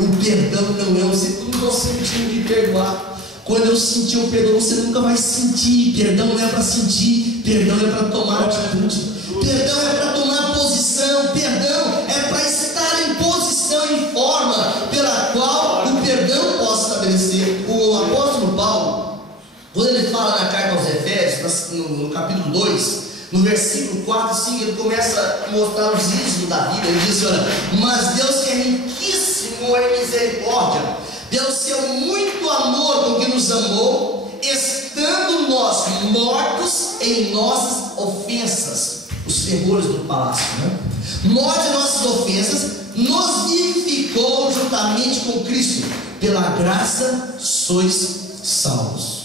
O perdão não é você. Quando nós sentimos de perdoar, quando eu sentir o perdão, você nunca vai sentir. Perdão não é para sentir, perdão é para tomar atitude. Perdão é para tomar posição. Perdão é para estar em posição, em forma pela qual o perdão possa estabelecer. O apóstolo Paulo, quando ele fala na carta aos Efésios, no capítulo 2, no versículo 4 e 5, ele começa a mostrar os ismos da vida. Ele diz: olha, mas Deus que é riquíssimo em misericórdia, pelo seu muito amor com que nos amou, estando nós mortos em nossas ofensas, os fervores do palácio, né? Morte em nossas ofensas, nos vivificou juntamente com Cristo. Pela graça sois salvos.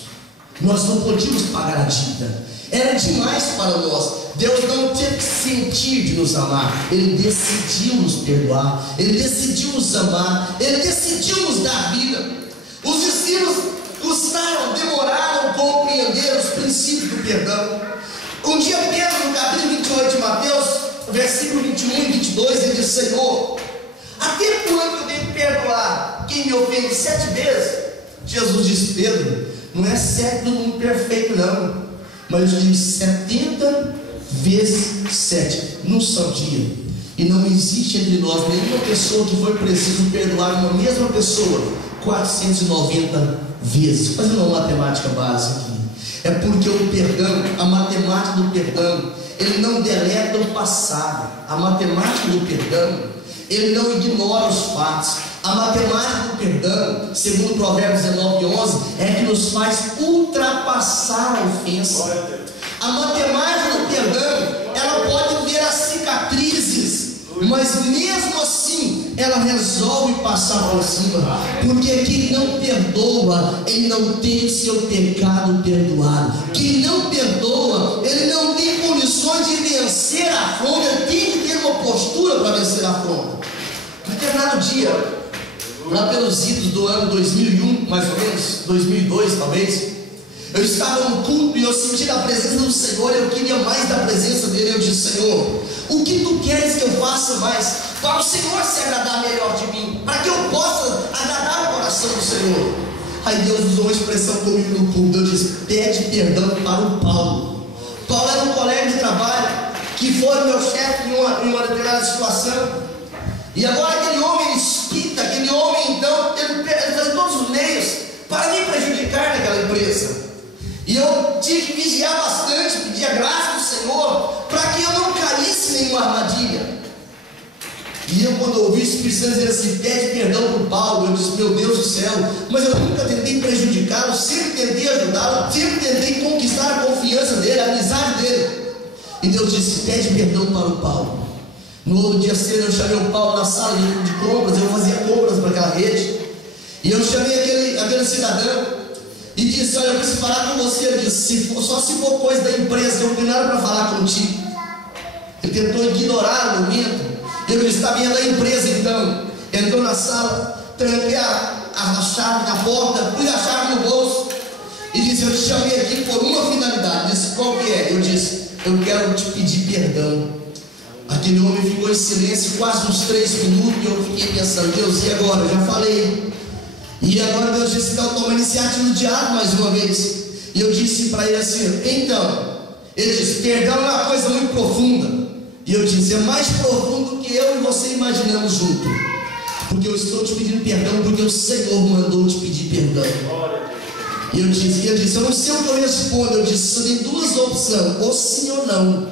Nós não podíamos pagar a dívida, era demais para nós. Deus não teve que sentir de nos amar. Ele decidiu nos perdoar, Ele decidiu nos amar, Ele decidiu nos dar vida. Os discípulos demoraram a compreender os princípios do perdão. Um dia Pedro, no capítulo 28 de Mateus, versículo 21 e 22, ele diz: Senhor, até quando eu devo perdoar quem me ofende 7 vezes? Jesus disse: Pedro, não é 7 do mundo perfeito não, mas eu digo 70 vezes 7, num só dia. E não existe entre nós nenhuma pessoa que foi preciso perdoar uma mesma pessoa 490 vezes. Fazendo uma matemática básica aqui. É porque o perdão, a matemática do perdão, ele não deleta o passado. A matemática do perdão, ele não ignora os fatos. A matemática do perdão, segundo Provérbios 19:11, é que nos faz ultrapassar a ofensa. A matemática do perdão, ela pode ver as cicatrizes, mas mesmo assim ela resolve passar por cima, porque quem não perdoa, ele não tem o seu pecado perdoado. Quem não perdoa, ele não tem condições de vencer a afronta. Ele tem que ter uma postura para vencer a afronta. Um determinado dia, lá pelos idos do ano 2001, mais ou menos 2002 talvez, eu estava no culto e eu senti a presença do Senhor. Eu queria mais da presença dele. Eu disse: Senhor, o que tu queres que eu faça mais para o Senhor se agradar melhor de mim, para que eu possa agradar o coração do Senhor? Aí Deus usou uma expressão comigo no culto. Eu disse: pede perdão para o Paulo. Paulo era um colega de trabalho que foi meu chefe em uma determinada situação. E agora aquele homem, ele espita, aquele homem então, ele faz todos os meios para me prejudicar naquela empresa. E eu tinha que vigiar bastante, pedir a graça do Senhor, para que eu não caísse em nenhuma armadilha. E eu, quando ouvi o Espírito Santo dizer assim: pede perdão para o Paulo, eu disse: meu Deus do céu, mas eu nunca tentei prejudicá-lo, sempre tentei ajudá-lo, sempre tentei conquistar a confiança dele, a amizade dele. E Deus disse: pede perdão para o Paulo. No outro dia cedo eu chamei o Paulo na sala de compras, eu fazia compras para aquela rede. E eu chamei aquele cidadão e disse: olha, eu preciso falar com você. Ele disse: só se for coisa da empresa, eu não tenho nada para falar contigo. Ele tentou ignorar o momento. Eu disse: está vindo da empresa então. Entrou na sala, tranquei a chave na porta, pus a chave no bolso e disse: eu te chamei aqui por uma finalidade. Disse: qual que é? Eu disse: eu quero te pedir perdão. Aquele homem ficou em silêncio quase uns 3 minutos. E eu fiquei pensando: Deus, e agora? Eu já falei. E agora Deus disse: então toma a iniciativa do diabo mais uma vez. E eu disse para ele assim: então. Ele disse: perdão é uma coisa muito profunda. E eu disse: é mais profundo do que eu e você imaginamos junto. Porque eu estou te pedindo perdão, porque o Senhor mandou te pedir perdão. E ele disse: eu não sei o que eu respondo. Eu disse: só tem 2 opções, ou sim ou não.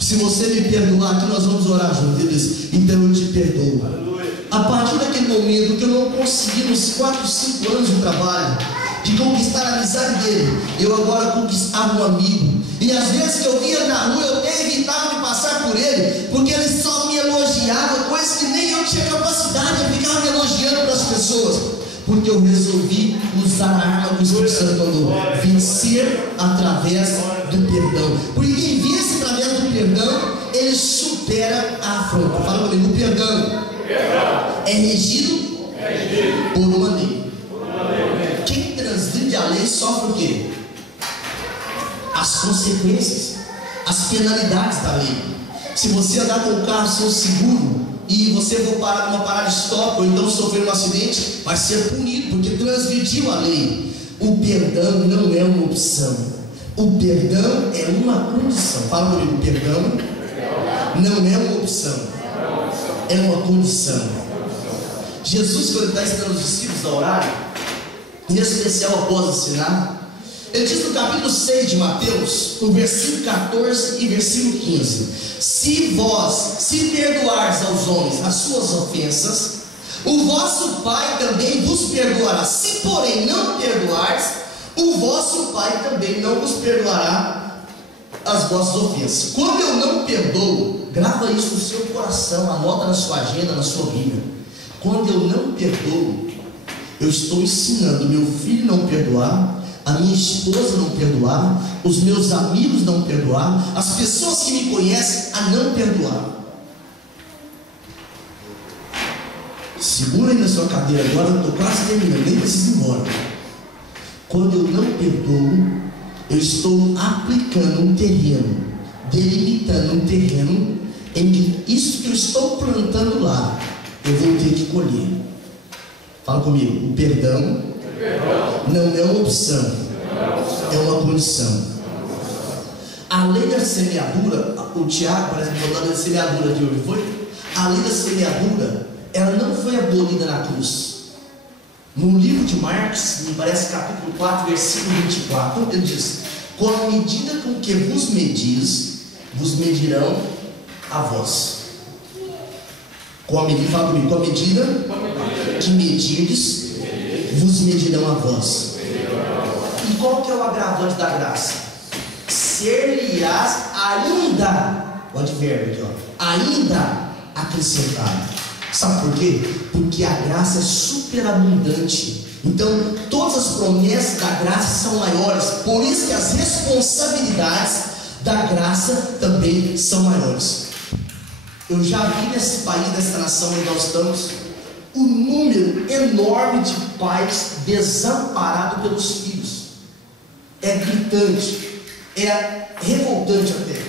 Se você me perdoar aqui, nós vamos orar juntos. Ele disse: então eu te perdoo. A partir daquele momento que eu não consegui nos 4, 5 anos de trabalho, de conquistar a amizade dele, eu agora conquistava um amigo. E às vezes que eu via na rua, eu até evitava de passar por ele, porque ele só me elogiava, coisas que nem eu tinha capacidade. Eu ficava me elogiando para as pessoas, porque eu resolvi usar a arma que o Espírito Santo mandou: vencer através do perdão. Porque quem vence através do perdão, ele supera a afronta. Fala comigo: o perdão é regido por uma lei. Quem transgride a lei sofre o quê? As consequências, as penalidades da lei. Se você andar com o carro sem seguro e você for parar numa parada de stop, ou então sofrer um acidente, vai ser punido, porque transgrediu a lei. O perdão não é uma opção, o perdão é uma condição. Fala comigo: o perdão não é uma opção, é uma condição. Jesus, quando está ensinando os discípulos a orar, em especial após ensinar, ele diz no capítulo 6 de Mateus, no versículo 14 e versículo 15: se perdoares aos homens as suas ofensas, o vosso Pai também vos perdoará. Se porém não perdoares, o vosso Pai também não vos perdoará as vossas ofensas. Quando eu não perdoo, grava isso no seu coração, anota na sua agenda, na sua Bíblia. Quando eu não perdoo, eu estou ensinando meu filho a não perdoar, a minha esposa não perdoar, os meus amigos não perdoar, as pessoas que me conhecem a não perdoar. Segura aí na sua cadeira agora, eu estou quase terminando, nem preciso ir embora. Quando eu não perdoo, eu estou aplicando um terreno, delimitando um terreno em que isso que eu estou plantando lá, eu vou ter que colher. Fala comigo: o perdão não é uma opção, é uma condição. A lei da semeadura, o Tiago, por exemplo, falou da lei da semeadura de hoje, foi? A lei da semeadura, ela não foi abolida na cruz. No livro de Marcos, me parece capítulo 4, versículo 24, ele diz: com a medida com que vos medis, vos medirão a vós. Com a medida, fala comigo: com a medida que medirdes, vos medirão a vós. E qual que é o agravante da graça? Ser-lhe-ás ainda, o advérbio aqui, ó, ainda acrescentado. Sabe por quê? Porque a graça é superabundante. Então todas as promessas da graça são maiores. Por isso que as responsabilidades da graça também são maiores. Eu já vi nesse país, nessa nação onde nós estamos, um número enorme de pais desamparados pelos filhos. É gritante, é revoltante até.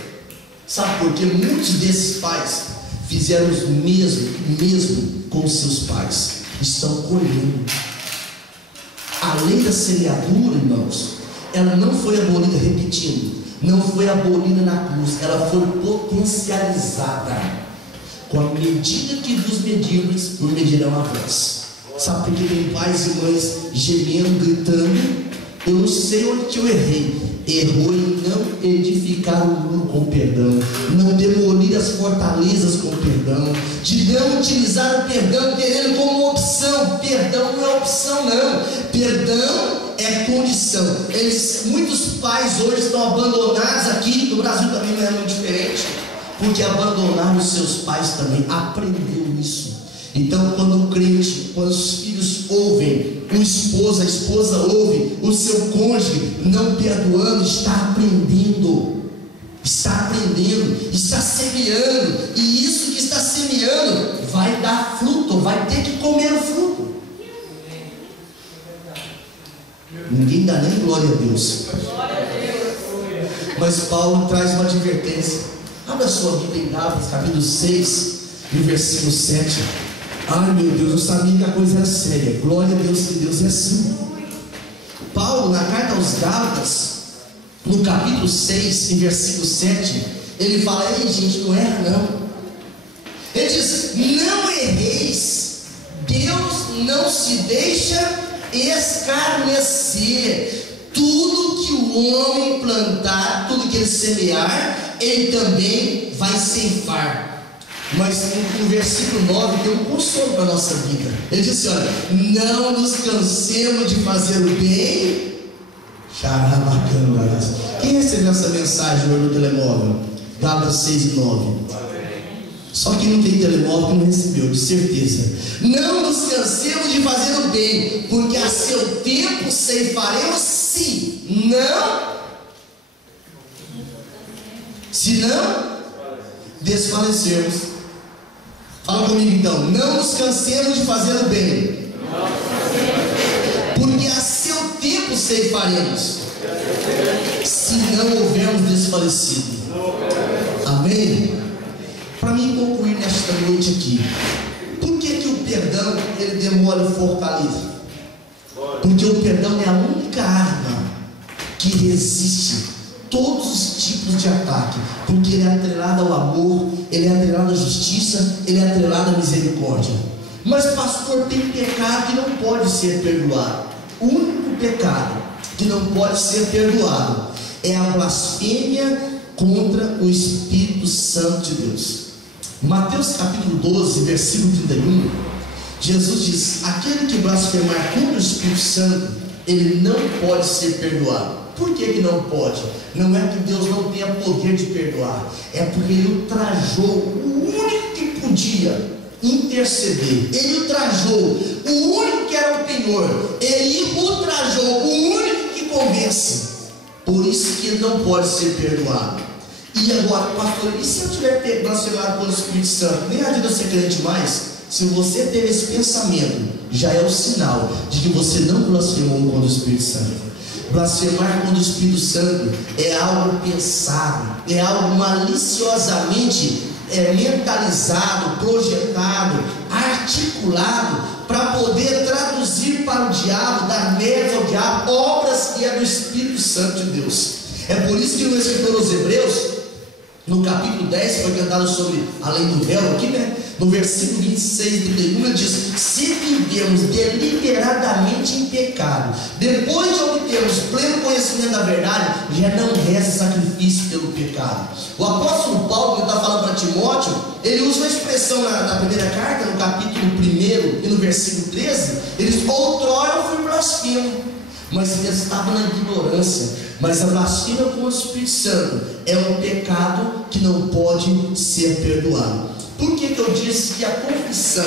Sabe por quê? Muitos desses pais fizeram o mesmo com seus pais. Estão colhendo. A lei da semeadura, irmãos, ela não foi abolida, repetindo, não foi abolida na cruz, ela foi potencializada. Com a medida que vos medirdes, vos medirão a vós. Sabe por que tem pais e mães gemendo, gritando? Eu não sei onde que eu errei. Errou em não edificar o muro com perdão, não demolir as fortalezas com perdão, de não utilizar o perdão, ter ele como opção. Perdão não é opção, não. Perdão é condição. Muitos pais hoje estão abandonados aqui, no Brasil também não é muito diferente, porque abandonaram os seus pais também, aprendeu isso. Então, quando o crente, quando os filhos ouvem, o esposo, a esposa ouve o seu cônjuge não perdoando, está aprendendo, está semeando, e isso que está semeando vai dar fruto, vai ter que comer o fruto. Ninguém dá nem glória a Deus. Mas Paulo traz uma advertência. Abra sua Bíblia em Gálatas, capítulo 6, no versículo 7. Ai meu Deus, eu sabia que a coisa era séria. Glória a Deus, que Deus é assim. Paulo, na carta aos Gálatas, no capítulo 6, em versículo 7, ele fala: ei gente, não erra não. Ele diz: não erreis, Deus não se deixa escarnecer. Tudo que o homem plantar, tudo que ele semear, ele também vai ceifar. Mas no versículo 9 tem um consolo para a nossa vida. Ele diz assim: olha, não nos cansemos de fazer o bem. Quem recebeu essa mensagem no telemóvel? Gálatas 6 e 9. Só quem não tem telemóvel que não recebeu, de certeza. Não nos cansemos de fazer o bem, porque a seu tempo ceifaremos, se não desfalecermos. Fala comigo então: não nos cansemos de fazer o bem, porque a seu tempo ceifaremos, se não houvermos desfalecido. Amém? Para mim concluir nesta noite aqui, por que o perdão ele demora e fortalece? Porque o perdão é a única arma que resiste todos os tipos de ataque, porque ele é atrelado ao amor, ele é atrelado à justiça, ele é atrelado à misericórdia. Mas pastor, tem pecado que não pode ser perdoado. O único pecado que não pode ser perdoado é a blasfêmia contra o Espírito Santo de Deus. Mateus capítulo 12, versículo 31, Jesus diz: aquele que blasfemar contra o Espírito Santo, ele não pode ser perdoado. Por que não pode? Não é que Deus não tenha poder de perdoar, é porque ele ultrajou o único que podia interceder, ele ultrajou o único que era o penhor, ele ultrajou o único que convence. Por isso que ele não pode ser perdoado. E agora, pastor, e se eu tiver blasfemado pelo Espírito Santo? Nem adianta ser crente mais. Se você ter esse pensamento, já é o sinal de que você não blasfemou contra o Espírito Santo. Blasfemar contra o Espírito Santo é algo pensado, é algo maliciosamente mentalizado, projetado, articulado, para poder traduzir para o diabo, dar mérito ao diabo, obras que é do Espírito Santo de Deus. É por isso que no escritor aos Hebreus, no capítulo 10, foi cantado sobre a lei do véu aqui, né? No versículo 26 e 31, ele diz: se vivemos deliberadamente em pecado, depois de obtermos pleno conhecimento da verdade, já não resta sacrifício pelo pecado. O apóstolo Paulo, que está falando para Timóteo, ele usa uma expressão na primeira carta, no capítulo 1 e no versículo 13, ele diz: outrora eu fui blasfemo, mas ele estava na ignorância. Mas a blasfêmia contra o Espírito Santo é um pecado que não pode ser perdoado. Por que eu disse que a confissão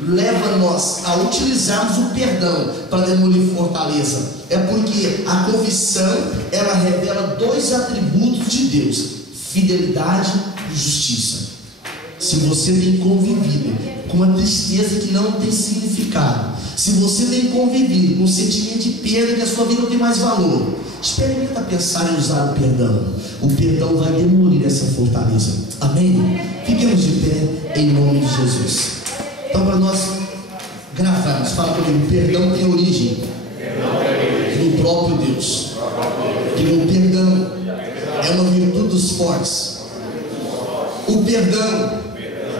leva nós a utilizarmos o perdão para demolir fortaleza? É porque a confissão, ela revela dois atributos de Deus: fidelidade e justiça. Se você tem convivido com uma tristeza que não tem significado, se você tem convivido com um sentimento de perda, que a sua vida não tem mais valor, experimenta pensar em usar o perdão. O perdão vai demolir essa fortaleza. Amém? Fiquemos de pé em nome de Jesus. Então, para nós gravarmos, fala comigo: perdão tem origem no próprio Deus. Que o perdão é uma virtude dos fortes. O perdão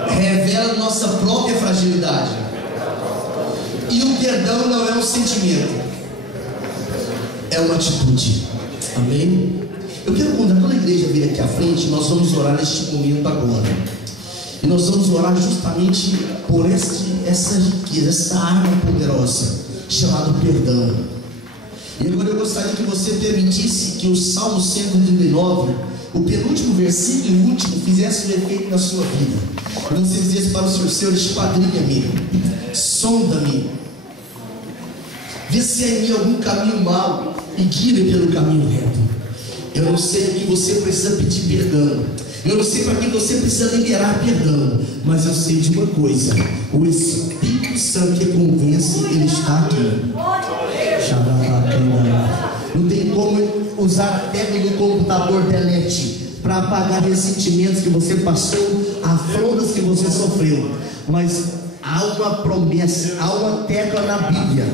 revela nossa própria fragilidade. E o perdão não é um sentimento, é uma atitude. Amém? Eu quero convidar toda a igreja a vir aqui à frente. Nós vamos orar neste momento agora. E nós vamos orar justamente por essa riqueza, essa arma poderosa. chamado perdão. E agora eu gostaria que você permitisse que o Salmo 139, o penúltimo versículo e o último, fizesse um efeito na sua vida. E você dizesse para o Senhor: esquadrinha-me, sonda-me, vê se há em mim algum caminho mau e guia-me pelo caminho reto. Eu não sei o que você precisa pedir perdão, eu não sei para que você precisa liberar perdão, mas eu sei de uma coisa: o Espírito Santo que convence, ele está aqui. Não tem como usar a tecla do computador delete para apagar ressentimentos que você passou, afrontas que você sofreu, mas há uma promessa, há uma tecla na Bíblia,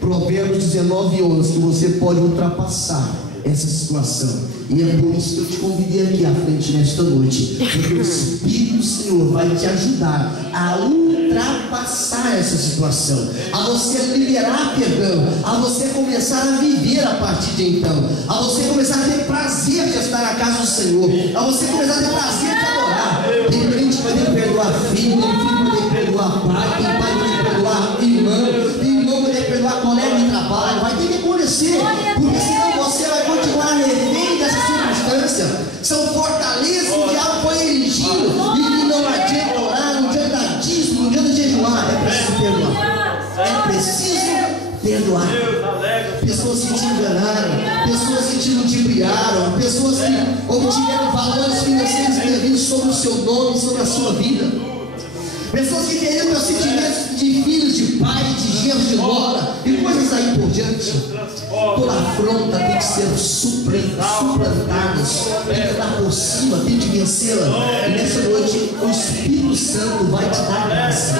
Provérbios 19:11, que você pode ultrapassar essa situação. E é por isso que eu te convidei aqui à frente nesta noite, porque o Espírito do Senhor vai te ajudar a ultrapassar essa situação, a você liberar perdão, a você começar a viver a partir de então, a você começar a ter prazer de estar na casa do Senhor, a você começar a ter prazer de adorar. Tem crente que vai ter que perdoar filho, tem filho que vai ter que perdoar pai, tem pai que vai ter que perdoar irmão, tem irmão que vai ter que perdoar colega de trabalho. Vai ter que acontecer, porque senão você vai continuar refém dessa circunstância. São fortalezas que o diabo foi erigindo e que não adianta orar, não adianta dízimo, não adianta jejuar. É preciso perdoar, é preciso perdoar. Pessoas que te enganaram, pessoas que te ludibriaram, pessoas que obtiveram valores financeiros indevidos sobre o seu nome, sobre a sua vida, pessoas que teriam os sentimentos de filhos, de pai, de genros, de nora e coisas aí por diante. Toda afronta tem que ser suplantada, tem que dar por cima, tem que vencê-la. E nessa noite o Espírito Santo vai te dar graça.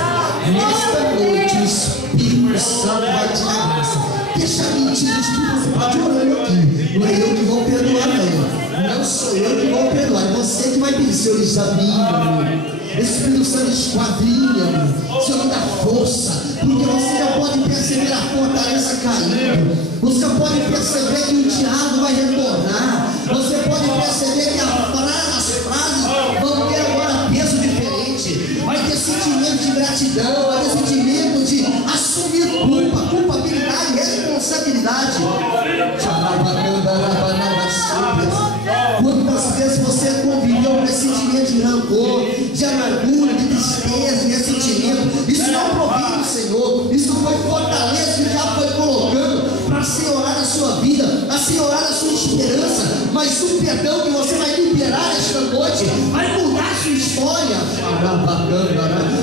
Nesta noite o Espírito Santo vai te dar graça. Deixa a mentira, o Espírito Santo pode orar aqui. Não é eu que vou perdoar, não. Não sou eu que vou perdoar, é você que vai pedir. Senhor, examina-me. Espírito Santo, esquadrinha-me, Senhor, dá força, porque você já pode perceber a fortaleza caindo, você pode perceber que o diabo vai retornar, você pode perceber que as frases vão ter agora peso diferente, vai ter sentimento de gratidão, vai ter sentimento de assumir culpabilidade, responsabilidade. Quantas vezes você conviveu com esse sentimento de rancor, de amargura, de tristeza, de ressentimento? Isso não provém do Senhor, isso foi fortaleza que o diabo foi colocando para senhorar a sua vida, a senhorar a sua esperança. Mas o perdão que você vai liberar esta noite vai mudar a sua história.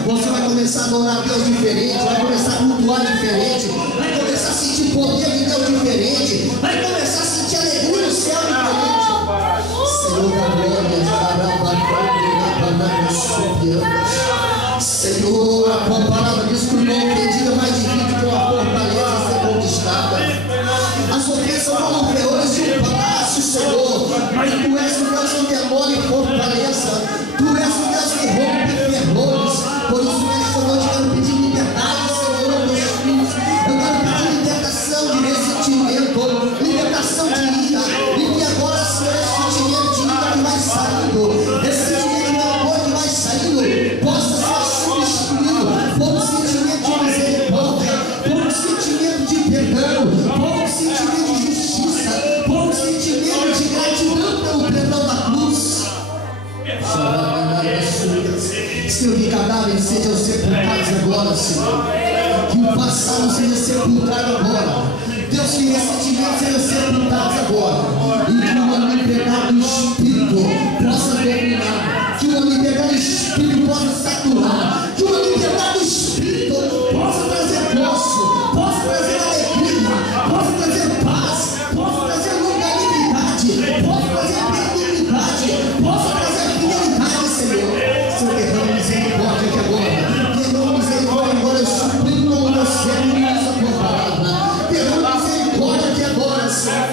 Você vai começar a adorar a Deus diferente, vai começar a cultuar diferente, vai começar a sentir poder de Deus diferente, vai começar a sentir alegria no céu diferente. Senhor da glória, Senhor, a tua palavra diz que o nome pedido é mais difícil que uma fortaleza ser conquistada. As ofensas são como ferrolhos de um palácio, Senhor, mas tu és o Deus que demora em fortaleza, tu és o Deus que rompe ferrolhos. Por isso, nesta noite, eu quero pedir liberdade, Senhor, aos meus filhos. Eu quero pedir libertação de ressentimento, libertação de ira, e que agora, Senhor, esse sentimento de ira que vai saindo, esse sentimento de amor que vai saindo, possa ser substituído por um sentimento de misericórdia, por um sentimento de perdão, por um sentimento de justiça, por um sentimento de gratidão pelo perdão da cruz. Senhor, que cadáveres sejam sepultados agora, Senhor, que o passado seja sepultado agora, Deus, que ressentimentos sejam sepultados agora, e que uma liberdade do Espírito possa dominar, que uma liberdade do Espírito possa saturar, que uma liberdade do Espírito possa trazer gozo, possa trazer alegria, possa trazer paz, possa trazer longanimidade, possa trazer benignidade, possa trazer fidelidade, Senhor. Senhor, derrama misericórdia aqui agora, derrama misericórdia agora, eu suplico no meu céu e nessa tua palavra, derrama misericórdia aqui agora, Senhor.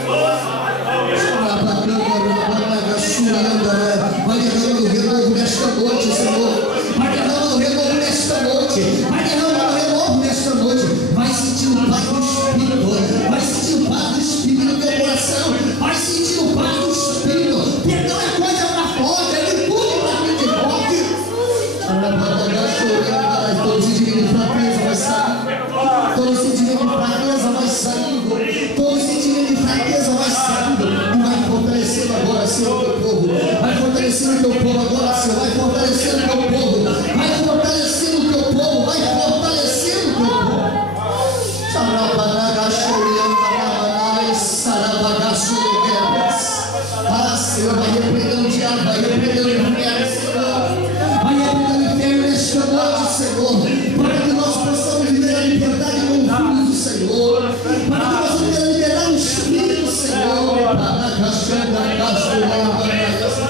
fortalecendo o teu povo agora, Senhor. Vai fortalecendo o teu povo. Vai fortalecendo o teu povo. Vai fortalecendo o teu povo. Ah, Senhor, vai repreendendo o diabo, vai repreendendo o inferno, Senhor. Vai repreendendo o inferno nesta noite, Senhor. Para que nós possamos viver a liberdade com o filho do Senhor. Para que nós possamos ter a liberdade no Espírito, Senhor.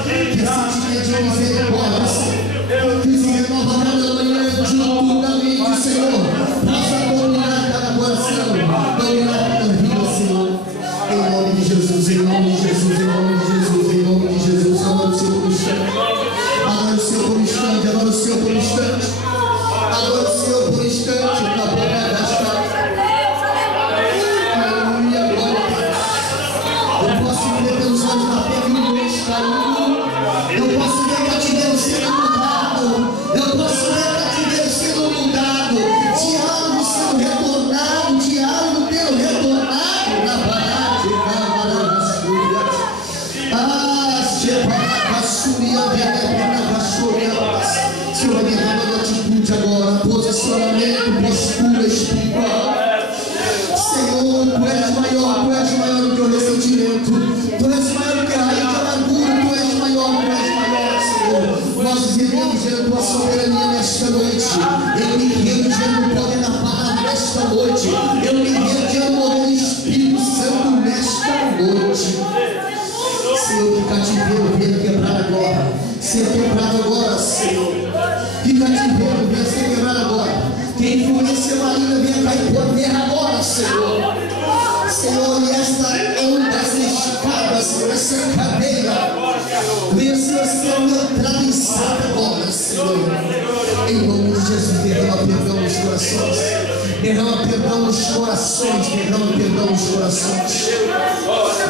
Que esse dia de misericórdia, Senhor, que se renova cada manhã diuturnamente, Senhor, possa dominar cada coração, dominar cada vida, Senhor. Em nome de Jesus, em nome de Jesus, em nome de Jesus, em nome de Jesus, adora o Senhor por instante. Adora o Senhor por instante, adora o Senhor por instante. Adora o Senhor por instante, na boca da chave. Aleluia, glória a Deus. Eu posso ver pelos olhos da fé que o Deus está indo. Eu posso ver cativeiro sendo mudado. Eu posso ver cativeiro sendo mudado. Diálogo sendo retornado. Diálogo tendo retornado na parada, na basúria. Ah, Senhor, me revela a atitude agora. Posicionamento, postura espiritual. Senhor, tu és maior do que o ressentimento. Tu és maior do que a raiz de amargura. Tu és maior, Senhor. Nós rendemos diante da tua soberania nesta noite. Eu me rendo diante do poder da palavra nesta noite. Eu me rendo diante do poder do Espírito Santo nesta noite. Senhor, que cativeiro venha quebrar agora. Ser quebrado agora, Senhor. Que cativeiro venha ser quebrado agora. Que influência maligna venha cair por terra agora, Senhor. Senhor, e esta onda, essa escada, Senhor, essa cadeira, venha ser neutralizada agora, Senhor. Em nome de Jesus, derrama perdão nos corações. Derrama perdão nos corações. Derrama perdão nos corações.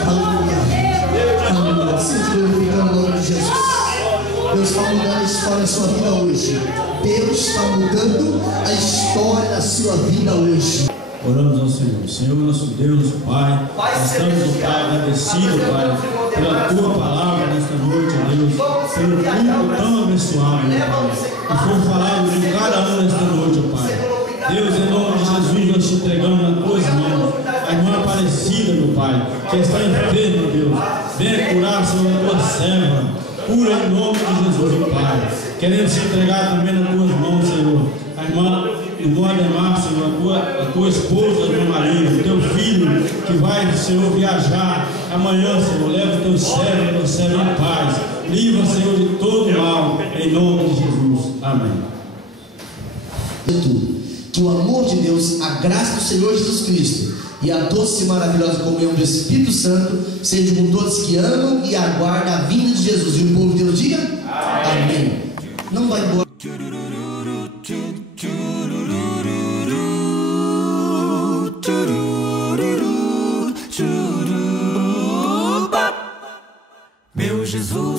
Aleluia. Aleluia. Se glorificando o nome de Jesus. Deus está mudando a história da sua vida hoje. Deus está mudando a história da sua vida hoje. Oramos ao Senhor. Senhor, nosso Deus, Pai, estamos, Pai, agradecidos, Pai, pela Tua palavra nesta noite, Deus, pelo culto tão abençoado, Pai, que foi falado de cada um nesta noite, Pai. Deus, em nome de Jesus, nós te entregamos nas Tuas mãos. A irmã Aparecida, meu Pai, que está enferma, Deus, venha curar, Senhor, a Tua serva. Cura em nome de Jesus, Pai. Queremos te entregar também nas Tuas mãos, Senhor. A irmã Ademar, Senhor, a tua esposa, meu marido, o teu filho, que vai, Senhor, viajar amanhã, Senhor. Leva o teu servo em paz. Livra, Senhor, de todo mal, em nome de Jesus. Amém. Que o amor de Deus, a graça do Senhor Jesus Cristo e a doce e maravilhosa comunhão do Espírito Santo seja com todos que amam e aguardam a vinda de Jesus. E o povo de Deus diga amém. Não vai embora. Meu Jesus.